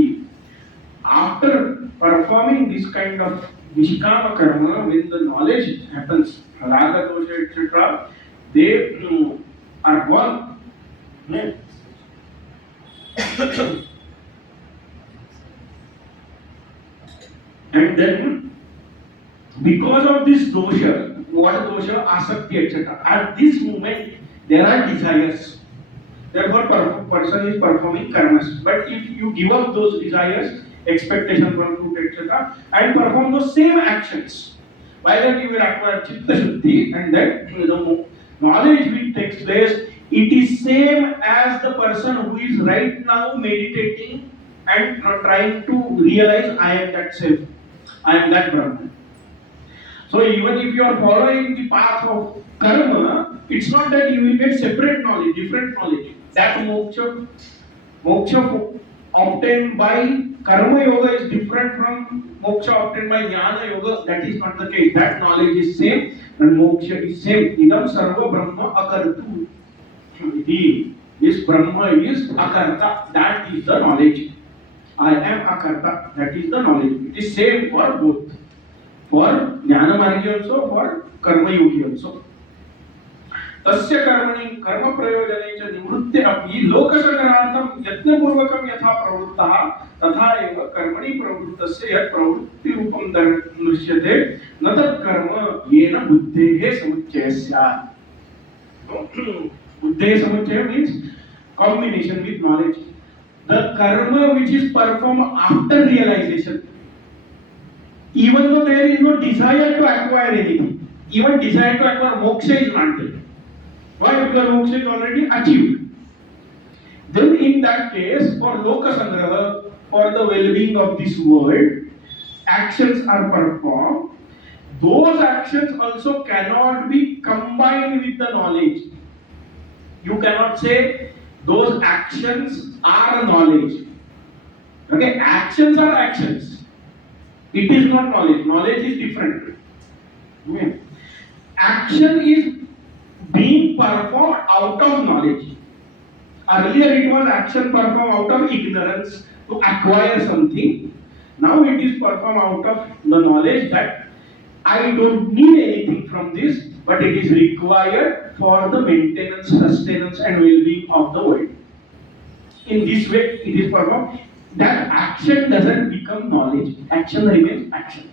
After performing this kind of nishkama karma, when the knowledge happens, raga dosha etc., they are gone. And then, because of this dosha, what dosha, asakti etc., at this moment there are desires. Therefore, person is performing karmas. But if you give up those desires, expectation from fruit, etc., and perform those same actions, by that you will acquire chitta shuddhi, and that the knowledge which takes place, it is same as the person who is right now meditating and trying to realize I am that self, I am that Brahman. So even if you are following the path of karma, it's not that you will get separate knowledge, different knowledge. That moksha obtained by karma yoga is different from moksha obtained by jnana yoga. That is not the case. That knowledge is same and moksha is same. Idam sarva brahma akartu. This brahma is akarta. That is the knowledge. I am akarta. That is the knowledge. It is same for both. For jnana margi also, for karma yogi also. तस्य कर्मणि कर्म प्रयोजने च निवृत्ते अपि लोकसंग्रहार्थं यत्नपूर्वकं यथा प्रवृत्तः तथा एव कर्मणि प्रवृत्तस्य यत् प्रवृत्ति रूपं दृश्यते न तत् कर्म येन बुद्धेः समुच्चयः स्यात्. बुद्धेः समुच्चय means combination with knowledge. The karma which is performed after realization, even though there is no desire to acquire anything, even desire to acquire moksha is not there. Why? Because moksha is already achieved. Then in that case, for loka sangraha, for the well-being of this world, actions are performed. Those actions also cannot be combined with the knowledge. You cannot say those actions are knowledge. Okay, actions are actions. It is not knowledge. Knowledge is different. Okay. Action is being performed out of knowledge. Earlier it was action performed out of ignorance to acquire something. Now it is performed out of the knowledge that I don't need anything from this, but it is required for the maintenance, sustenance and well-being of the world. In this way it is performed. That action doesn't become knowledge. Action remains action.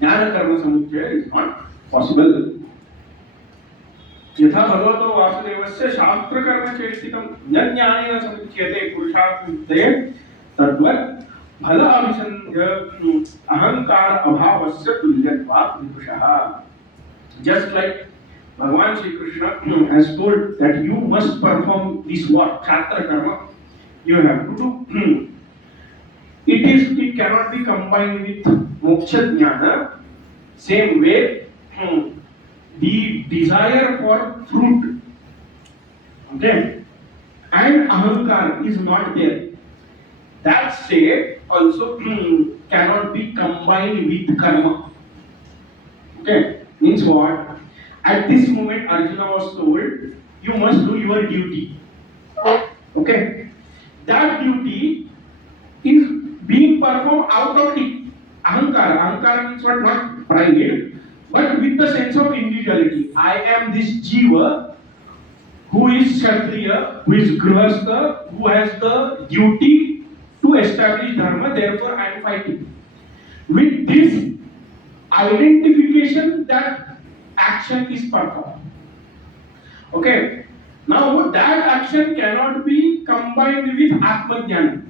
Jnana karma samuccaya is not possible. यथा भगवतो वासुदेवस्य शास्त्रकर्म चेष्टितं न ज्ञानेन समुच्यते पुरुषार्थविद्ये तद्वत् फल अभिसन्ध्य अहंकार अभावस्य तुल्यत्वात् विदुषः. Just like Bhagavan Shri Krishna has told that you must perform this work, Kshatra karma, you have to do. It cannot be combined with moksha jnana. Same way, the desire for fruit, okay, and ahankar is not there. That state also cannot be combined with karma. Okay, means what? At this moment, Arjuna was told, you must do your duty. Okay, that duty is being performed out of ahankara. Ahankara means what? Not pride, but with the sense of individuality. I am this jiva who is kshatriya, who is grihastha, who has the duty to establish dharma, therefore I am fighting. With this identification, that action is performed. Okay, now that action cannot be combined with Atma-jnana.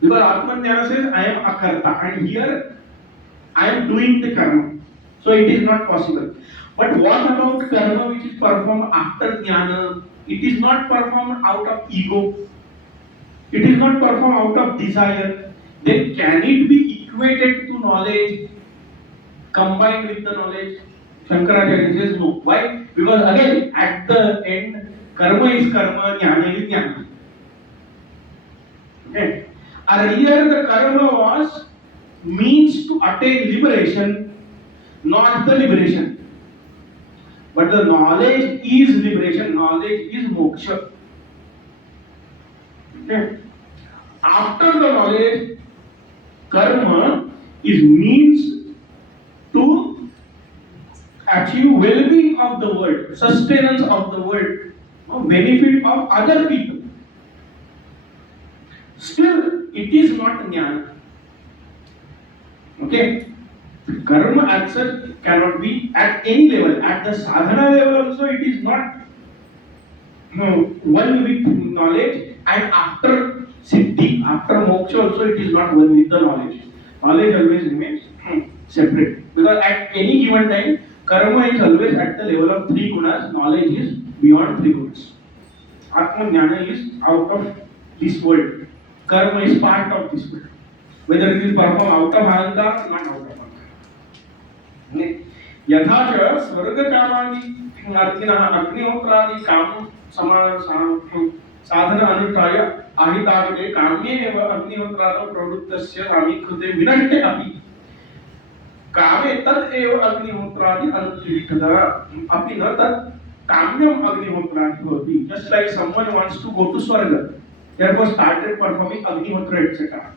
Because Atma-jnana says I am akarta and here I am doing the karma. So it is not possible. But what about karma which is performed after jnana? It is not performed out of ego. It is not performed out of desire. Then can it be equated to knowledge, combined with the knowledge? Shankaracharya says no. Why? Because again, at the end, karma is karma, jnana is jnana. Okay. earlier the karma was means to attain liberation, not the liberation. But the knowledge is liberation, knowledge is moksha. Okay. After the knowledge, karma is means to achieve well-being of the world, sustenance of the world, benefit of other people. Still, it is not jnana. Okay? Karma as such cannot be at any level. At the sadhana level also, it is not one with knowledge, and after siddhi, after moksha also, it is not one with the knowledge. Knowledge always remains separate. Because at any given time, karma is always at the level of three gunas, knowledge is beyond three gunas. Atma jnana is out of this world. Karma is part of this world. Whether it is performed out of ahankara or not out of ahankara. यथा च स्वर्गकामादि अर्थिनः अग्निहोत्रादि काम साधन अनुष्ठाय आहितावते काम्ये एव अग्निहोत्रादौ प्रवृत्तस्य कामीकृते विनष्टे अपि कामे तद एव अग्निहोत्रादि अनुष्ठितः अपि न तत् काम्यम अग्निहोत्रादि भवति. Just like someone wants to go to Swarga, therefore started performing Agnihotra etc.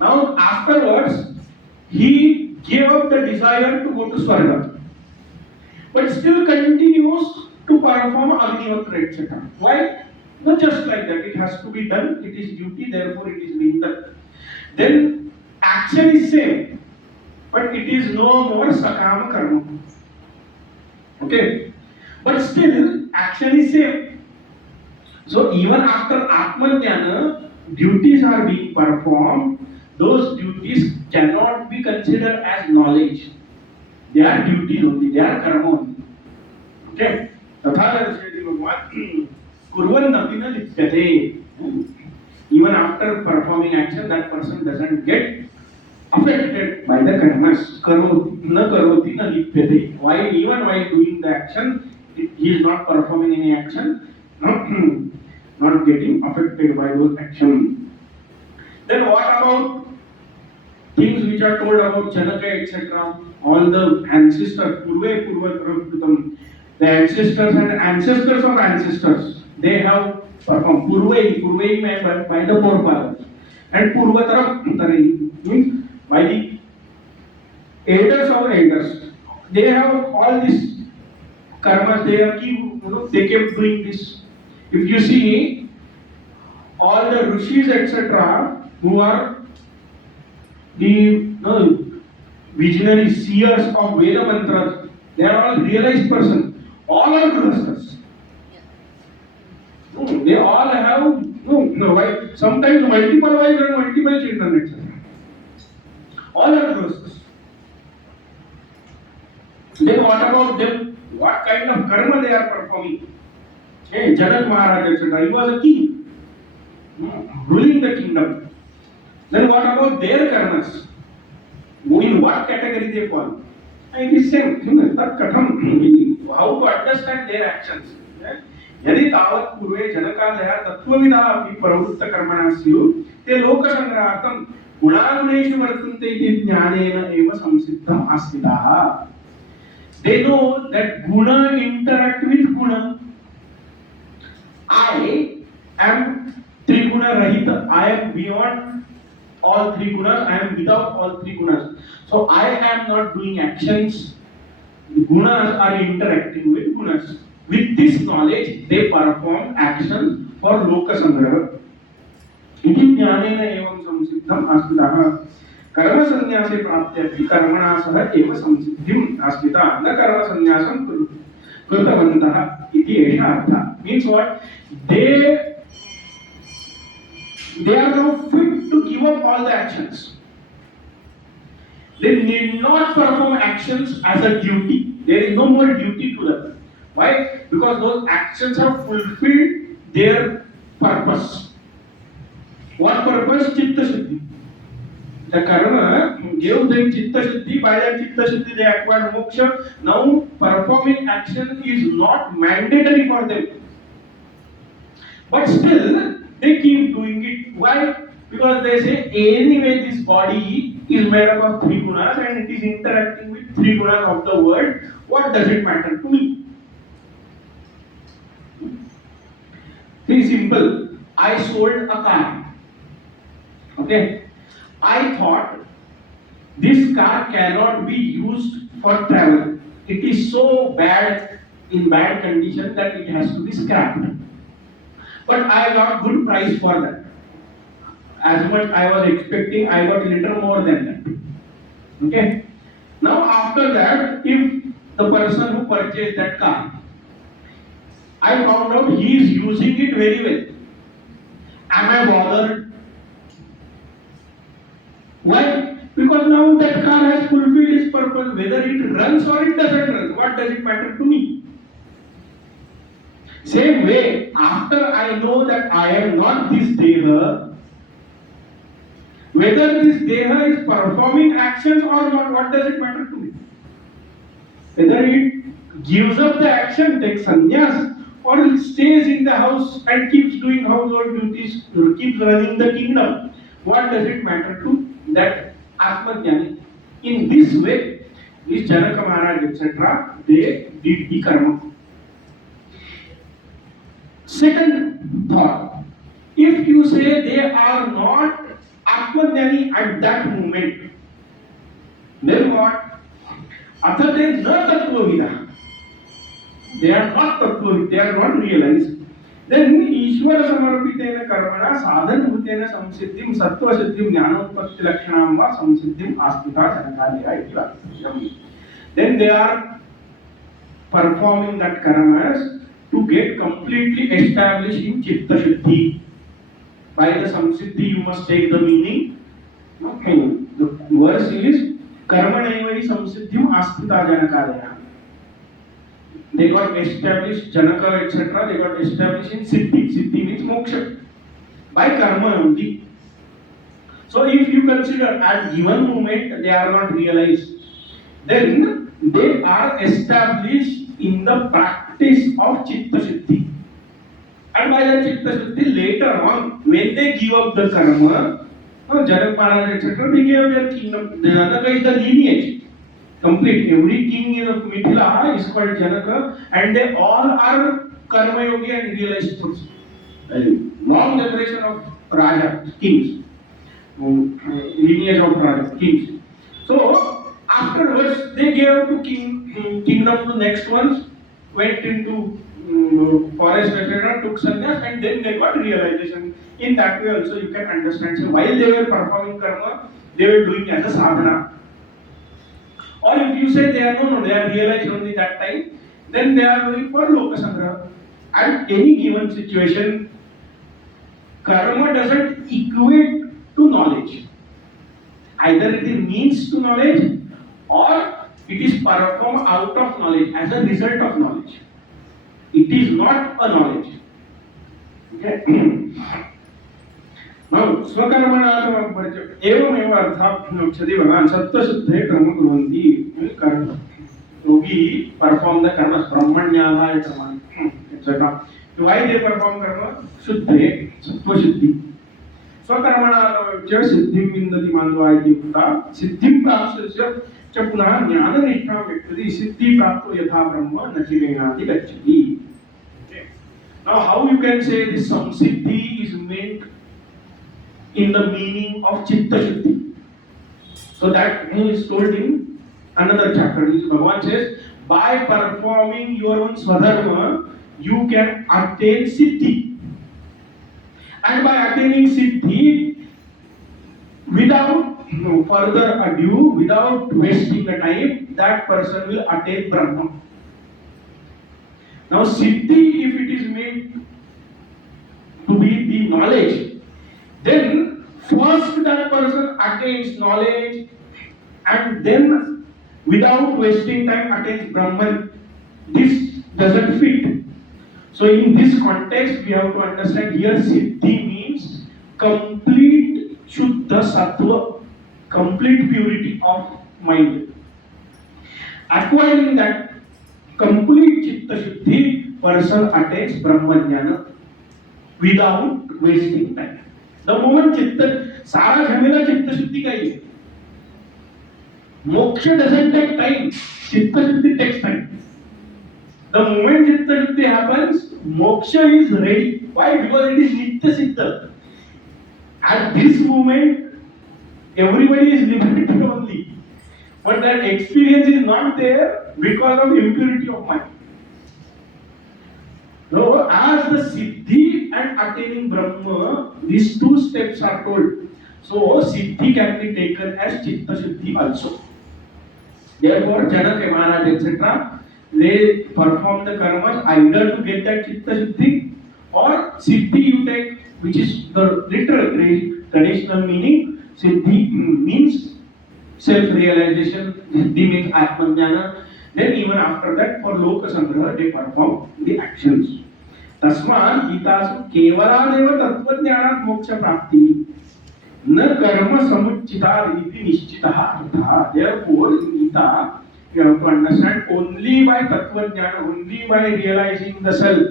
Now afterwards he gave up the desire to go to Swarga, but still continues to perform Agnihotra etc. Why? Not just like that. It has to be done. It is duty. Therefore, it is being done. Then action is same, but it is no more sakama karma. Okay, but still action is same. So even after Atmajnana, duties are being performed. Those duties cannot be considered as knowledge. They are duties only. They are karma only. Okay. तथा दर्शयति भगवान कुर्वन् अपि न लिप्यते. Even after performing action, that person doesn't get affected by the karmas. Karoti na lipyate. Why? Even while doing the action, he is not performing any action, not getting affected by those actions. Then what about things which are told about Janaka etc.? All the ancestors, the ancestors and ancestors of ancestors, they have performed. Purvai meant by the forefathers, and Purvatara means by the elders of elders. They have all these karmas. They kept doing this. If you see all the rishis etc., who are the visionary seers of Veda mantras, they are all realized persons. All are grihasthas. They all have why? Sometimes multiple wives and multiple children, etc. All are grihasthas. Then what about them? What kind of karma they are performing? Hey, Janak Maharaj, etc. He was a king, ruling the kingdom. Then what about their karmas? In what category they fall? It is same. How to understand their actions? यदि तावत् पूर्वे जनकादयः तत्त्वविदः अपि प्रवृत्तकर्मणः स्युः ते लोकसंग्रहार्थं गुणागुणेषु वर्तन्ते इति ज्ञानेन एव संसिद्धम् आस्थिताः. They know that guna interact with guna. I am triguna rahita. I am beyond all three gunas. I am without all three gunas. So I am not doing actions. Gunas are interacting with gunas. With this knowledge, they perform actions for loka sangraha. इति ज्ञानेन एवं संसिद्धम् आस्थिताः. कर्म संन्यासे प्राप्त्यपि कर्मणा सह एव संसिद्धिम् आस्थिताः. न कर्म संन्यासं कृतवन्तः इति एषः अर्थः. Means what? They are now fit to give up all the actions. They need not perform actions as a duty. There is no more duty to them. Why? Because those actions have fulfilled their purpose. What purpose? Chitta Siddhi. The karma gave them Chitta Siddhi. By that Chitta Siddhi they acquired moksha. Now performing action is not mandatory for them. But still they keep doing it. Why? Because they say anyway this body is made up of three gunas and it is interacting with three gunas of the world. What does it matter to me? Very simple. I sold a car. Okay. I thought this car cannot be used for travel. It is so bad, in bad condition, that it has to be scrapped. But I got good price for that. As much I was expecting, I got little more than that. Okay. Now after that, if the person who purchased that car, I found out he is using it very well. Am I bothered? Why? Because now that car has fulfilled its purpose, whether it runs or it doesn't run. What does it matter to me? Same way, after I know that I am not this Deha, whether this Deha is performing actions or not, what does it matter to me? Whether it gives up the action, takes sannyas, or it stays in the house and keeps doing household duties, keeps running the kingdom, what does it matter to that Atmajnani? In this way, this Janaka Maharaj, etc., they did the karma. Second thought, if you say they are not Atmajnani at that moment, then what? Other than na tattvavida, they are not tattvavida, they are not realized. Then Ishvara samarpitena karmana sadhanbhutena samsiddhim sattva siddhim jnanotpatti lakshanam va samsiddhim astita sankalya iti vakyam. Then they are performing that karmas to get completely established in chitta shuddhi. By the samsiddhi you must take the meaning. Okay. The verse is karmanaiva samsiddhim astita janakalya. They got established, Janaka, etc., they got established in Siddhi. Siddhi means moksha. By karma only. So if you consider at given moment they are not realized, then they are established in the practice of Chitta Siddhi. And by the Chitta Siddhi, later on, when they give up the karma, Janak Maharaj, etc., they gave their kingdom. Janaka is the lineage. Complete. Every king of Mithila is called Janaka, and they all are karma yogi and realized person. Long generation of Raja, kings, lineage of Raja, kings. So afterwards they gave to kingdom to next ones, went into forest, etc., took sannyas, and then they got realization. In that way also you can understand. So while they were performing karma, they were doing as a sadhana. Or if you say they are they are realized only that time, then they are doing for lokasangraha. At any given situation, karma doesn't equate to knowledge. Either it is means to knowledge or it is performed out of knowledge as a result of knowledge. It is not a knowledge. Okay? Now, Swakarmana एवमेव अर्थाभ्युच्यते भगवान् सत्त्वशुद्धे कर्म कुर्वन्ति. Yogi perform the karma brahmanyadaya karma, etc. Why they perform karma? Shuddhe, sattva shuddhi. Swakarmana siddhim vindati mandva iti ukta. Siddhim prapsya cha punah jnana nishtha vyakti. Siddhi prapto yatha brahma nachivenati gacchati. Now, how you can say this samsiddhi is meant in the meaning of chitta shuddhi? So that is told in another chapter. Bhagavan says, by performing your own swadharma, you can attain siddhi. And by attaining siddhi, without further ado, without wasting the time, that person will attain Brahma. Now, siddhi, if it is meant to be the knowledge, then first that person attains knowledge and then without wasting time attains Brahman. This doesn't fit. So in this context we have to understand here siddhi means complete shuddha sattva, complete purity of mind. Acquiring that complete chitta shuddhi, person attains Brahmajnana without wasting time. The moment चित्त, सारा झमेला चित्त शुद्धि का ही है. Moksha doesn't take time. Chitta Shuddhi takes time. The moment Chitta Shuddhi happens, moksha is ready. Why? Because it is Nitya Siddha. At this moment, everybody is liberated only. But that experience is not there because of impurity of mind. So, as the Siddhi and attaining Brahma, these two steps are told. So, Siddhi can be taken as Chitta Shuddhi also. Therefore, Janaka, Maharaj, etc., they perform the karmas either to get that chitta shuddhi or siddhi you take, which is the literal traditional meaning. Siddhi means self-realization, siddhi means atmajnana. Then even after that, for loka sangraha, they perform the actions. Tasmat Gita kevaladeva tattva moksha prapti. न कर्म समुचिताद इति निश्चितः अर्थः. Therefore, in Gita, you have to understand only by tattva jnana, only by realizing the self,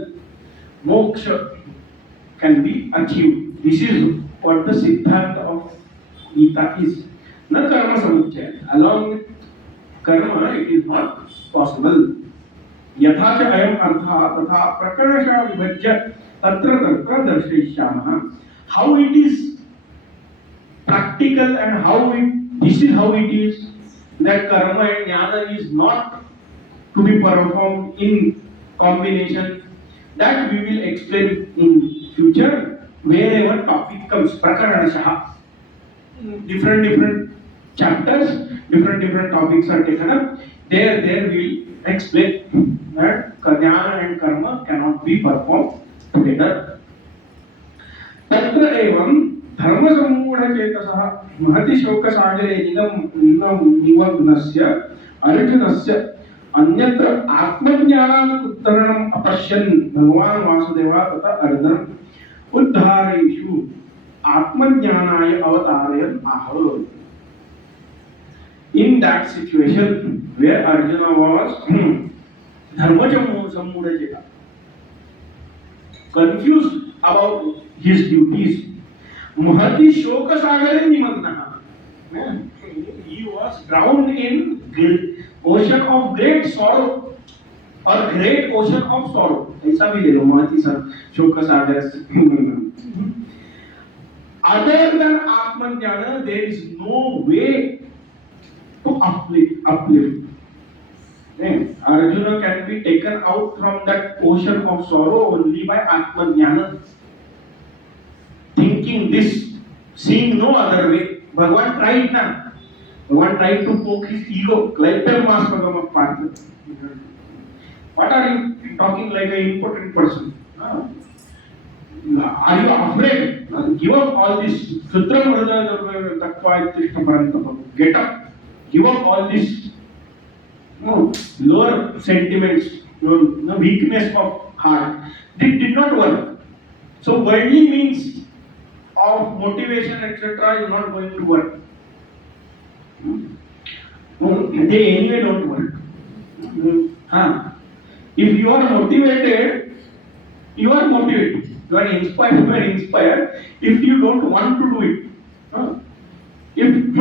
moksha can be achieved. This is what the siddhanta of Gita is. न कर्म समुच्चय. Along with karma, it is not possible. यथा च अयम् अर्थः तथा प्रकरणशः विभज्य तत्र तत्र दर्शयिष्यामः. How it is practical and how this is how it is that karma and jnana is not to be performed in combination, that we will explain in future wherever topic comes. Prakaranashaha, different chapters, different topics are taken up. There we will explain that jnana and karma cannot be performed together. तत्र एवं धर्म सम्मूढ़ चेतसः महति शोक सागरे निमग्नस्य अर्जुनस्य अन्यत्र आत्मज्ञानात् उत्तरणम् अपश्यन् भगवान् वासुदेवः तथा अर्जुनम् उद्धारयिषु आत्मज्ञानाय अवतारयन् आह. In that situation where Arjuna was dharma सम्मूढ़ चेता, confused about his duties, Mahati Shoka Sagare Nimagnaha. He was drowned in ocean of great sorrow or great ocean of sorrow. ऐसा भी ले लो Mahati Shoka Sagare. Other than Atman Jnana, there is no way to uplift. Arjuna can be taken out from that ocean of sorrow only by Atman Jnana. Thinking this, seeing no other way. Bhagavan tried na. Bhagavan tried to poke his ego. Like the master of Partha. What are you talking like an important person? Are you afraid? Give up all this. Sutram Raja Tattva Ittishta Parantapa. Get up. Give up all this. No, lower sentiments, no weakness of heart. It did not work. So worldly means of motivation, etc., is not going to work. They anyway don't work. If you are motivated, you are motivated. You are inspired, you are inspired. If you don't want to do it, if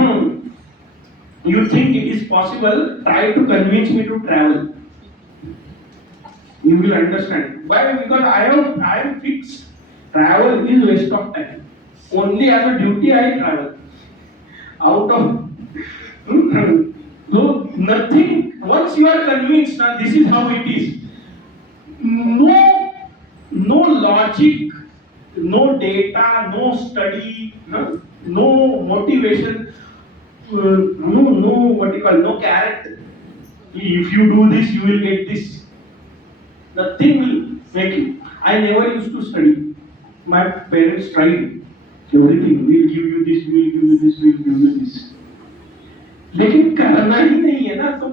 you think it is possible, try to convince me to travel. You will understand. Why? Because I am fixed. Travel is waste of time. Only as a duty I travel. Out of so nothing. Once you are convinced that this is how it is, no logic, no data, no study, no motivation, no carrot. If you do this, you will get this. Nothing will make you. I never used to study. My parents tried everything. We'll give you this, we'll give you this, we'll give you this. लेकिन करना ही नहीं है ना तो.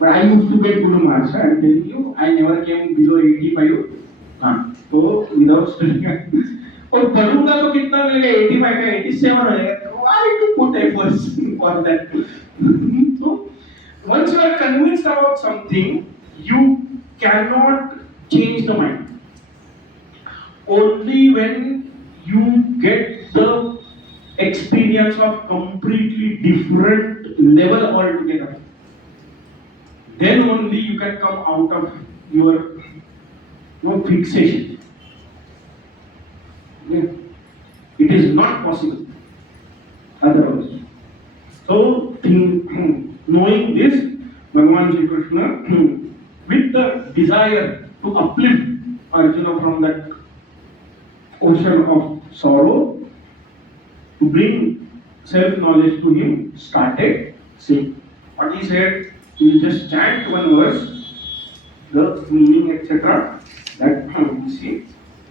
But I used to get good marks. I'm telling you, I never came below 85. तो without studying. और पढ़ूंगा तो कितना मिलेगा? 85 का 87 रहेगा. Why to put efforts for that? So once you are convinced about something, you cannot change the mind. Only when you get the experience of completely different level altogether. Then only you can come out of your fixation. Yeah. It is not possible otherwise. So, knowing this, Bhagavan Shri Krishna, with the desire to uplift Arjuna from that ocean of sorrow, to bring self-knowledge to him, started saying. What he said, he will just chant one verse, the meaning, etc. That we see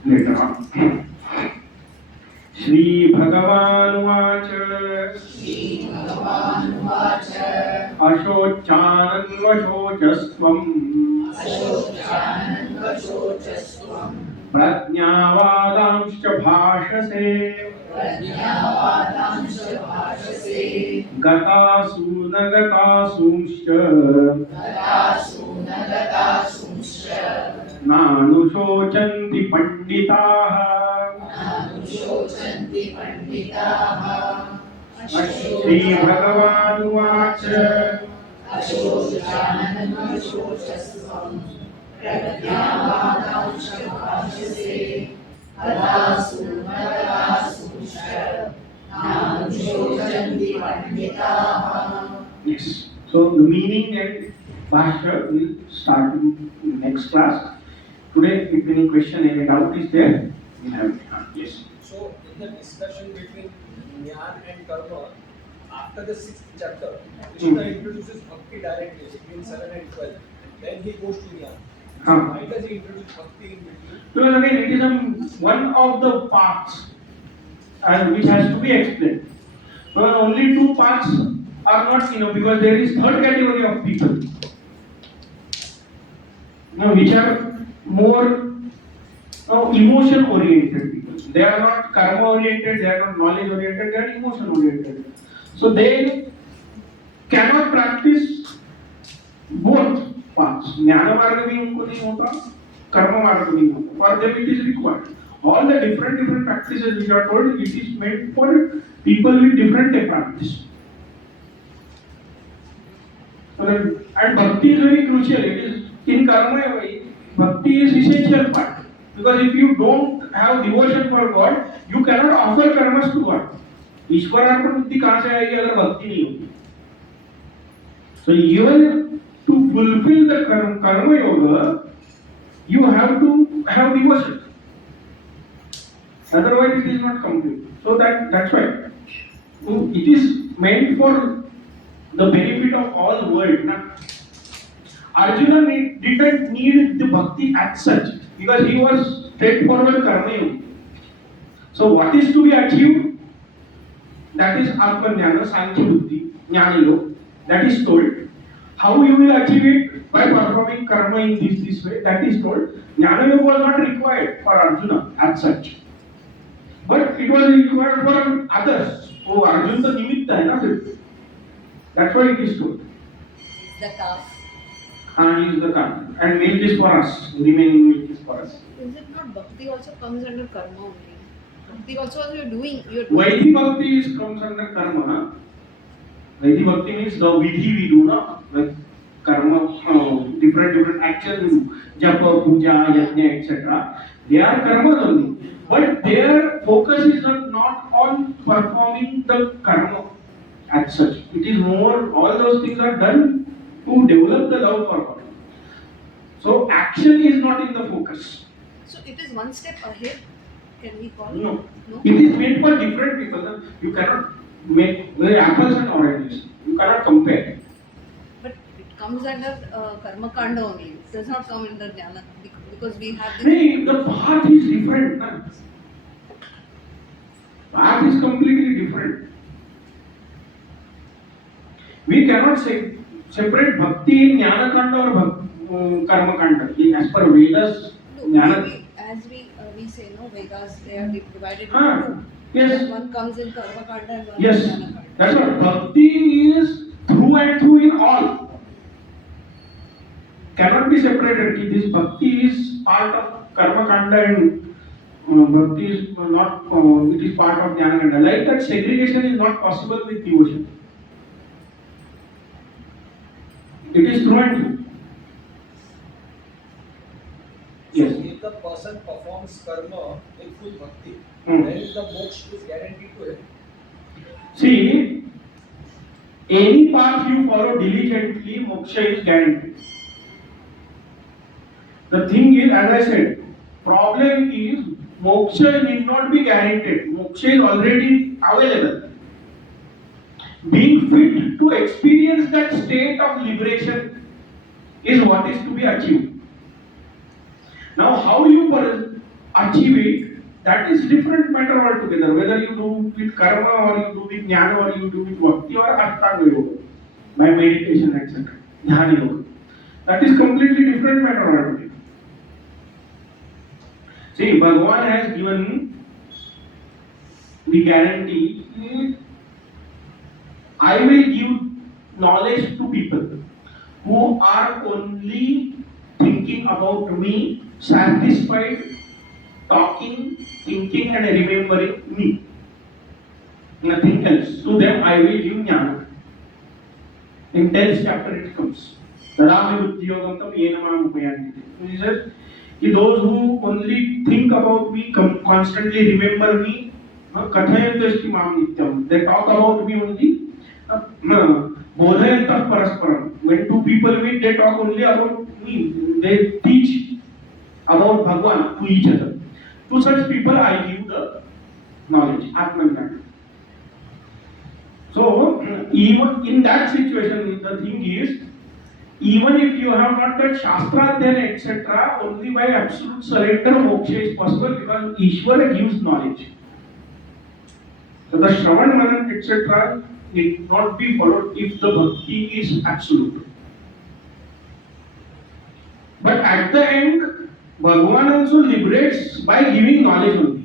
later on. Shri Bhagavan Vacha Ashochananvachojastvam Prajnavadamscha bhashase Gatasunagatasumscha Nanushocanti panditaha Shri Bhagavan Vacha Yes. So the meaning and Bhashya will start in next class. Today, if any question, any doubt is there, we have it. Yes. So, in the discussion between Jnana and Karma, after the 6th chapter, Krishna introduces Bhakti directly between 7 and 12, and then he goes to Jnana. So why does he introduce Bhakti in between? Because again, it is one of the paths and which has to be explained. Well, only two paths are not enough because there is third category of people. Which are more emotion oriented people. They are not karma oriented, they are not knowledge oriented, they are emotion oriented. So they cannot practice both paths. Jnana marga bhi unko nahi hota, karma marga bhi nahi hota. For them it is required. All the different practices which are told, it is meant for people with different temperaments. And bhakti is very crucial. It is in karma, bhakti is essential part. Because if you don't have devotion for God, you cannot offer karmas to God. ईश्वरार्पण बुद्धि कहाँ से आएगी अगर भक्ति नहीं होगी? So even to fulfill the karma yoga, you have to have devotion. Otherwise, it is not complete. So that's why it is meant for the benefit of all the world. Arjuna didn't need the bhakti as such because he was straightforward karma yoga. So what is to be achieved? That is Atmajnana, Sankhya Buddhi, Jnana Yoga. That is told. How you will achieve it? By performing karma in this way. That is told. Jnana Yoga was not required for Arjuna as such. But it was required for others. Oh, Arjuna the nimitta hai na. That's why it is told. The task. He is the karma. And milk is for us. Remaining milk is for us. Is it not bhakti also comes under karma only? Bhakti also you're doing. Vaidhi bhakti comes under karma. Vaidhi bhakti means the vidhi we do, na? Like karma, different actions we do. Japa, puja, yajna, etc. They are karma only. But their focus is not on performing the karma as such. It is more, all those things are done to develop the love for God. So action is not in the focus. So it is one step ahead. Can we call? No. It is made for different people. You cannot make apples and oranges. You cannot compare. But it comes under karma kanda only. It does not come under jnana because we have No, the path is different. Na? Path is completely different. We cannot separate bhakti in jnana kanda or karma kanda. As per Vedas, jnana. As we say, no, Vedas, they are divided into two. Yes. One comes in karma kanda and one Yes. in jnana kanda. That's what bhakti is through and through in all. Cannot be separated. This bhakti is part of karma kanda and bhakti is not, it is part of jnana kanda. Like that, segregation is not possible with devotion. It is true and true. So Yes. if the person performs karma with full bhakti, Hmm. then the moksha is guaranteed to him. See, any path you follow diligently, moksha is guaranteed. The thing is, as I said, problem is moksha need not be guaranteed. Moksha is already available. Being fit to experience that state of liberation is what is to be achieved. Now, how you achieve it, that is different matter altogether. Whether you do with karma or you do with jnana or you do with bhakti or ashtanga yoga, by meditation, etc. Dhyana yoga. That is completely different matter altogether. See, Bhagavan has given the guarantee, I will give knowledge to people who are only thinking about me, satisfied, talking, thinking and remembering me. Nothing else. To them I will give jnana. In 10th chapter it comes. Tadami buddhiyogam tam yenamam upayanti. He says, those who only think about me, constantly remember me, kathayantasti mam nityam. They talk about me only. Bodhayantah parasparam. When two people meet, they talk only about me. They teach about Bhagwan to each other. To such people, I give the knowledge, Atman Jnana. So, even in that situation, the thing is, even if you have not that Shastra, then etc., only by absolute surrender, moksha is possible because Ishvara gives knowledge. So, the Shravan, Manan, etc., need not be followed if the bhakti is absolute. But at the end, Bhagavan also liberates by giving knowledge only.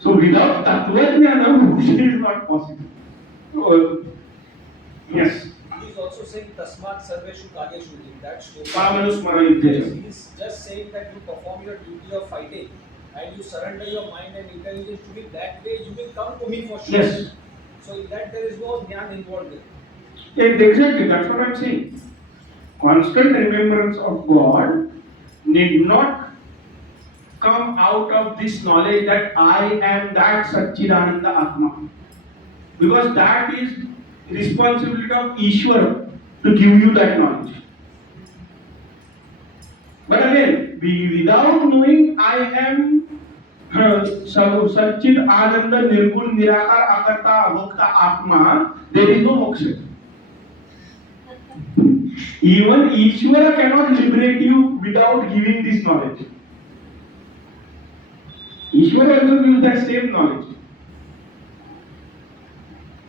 So without Tattvajnana, moksha is not possible. So, yes. He is also saying Tasmat Sarveshu Karyeshu in that shloka. Pavanusmara Yes, he is just saying that you perform your duty of fighting and you surrender your mind and intelligence to me. That way you will come to me for sure. Yes. So in that there is no jnana involved in. Exactly, that's what I am saying. Constant remembrance of God need not come out of this knowledge that I am that Satchidananda Atma. Because that is responsibility of Ishwara to give you that knowledge. But again, without knowing I am Satchid Ananda Nirgun Nirakar Akarta Abhokta Atma, there is no moksha. Even Ishvara cannot liberate you without giving this knowledge. Ishvara also gives that same knowledge.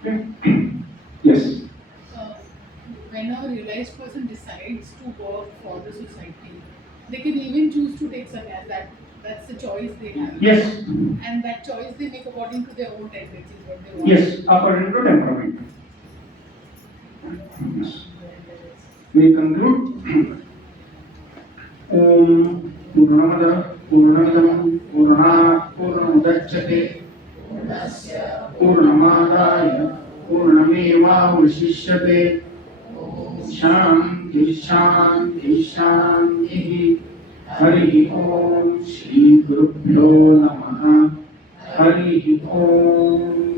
Okay? Yes. When a realized person decides to work for the society, they can even choose to take sannyas. That's the choice they have. Yes. And that choice they make according to their own tendencies, what they want. Yes, according to temperament. Yes. We conclude. Om Purnamada Purnamidam Purnat Purnamudachyate Purnamadaya Purnameva Vashishyate Shanti Shanti Shanti Hari Om Shri Gurubhyo Namaha Hari Om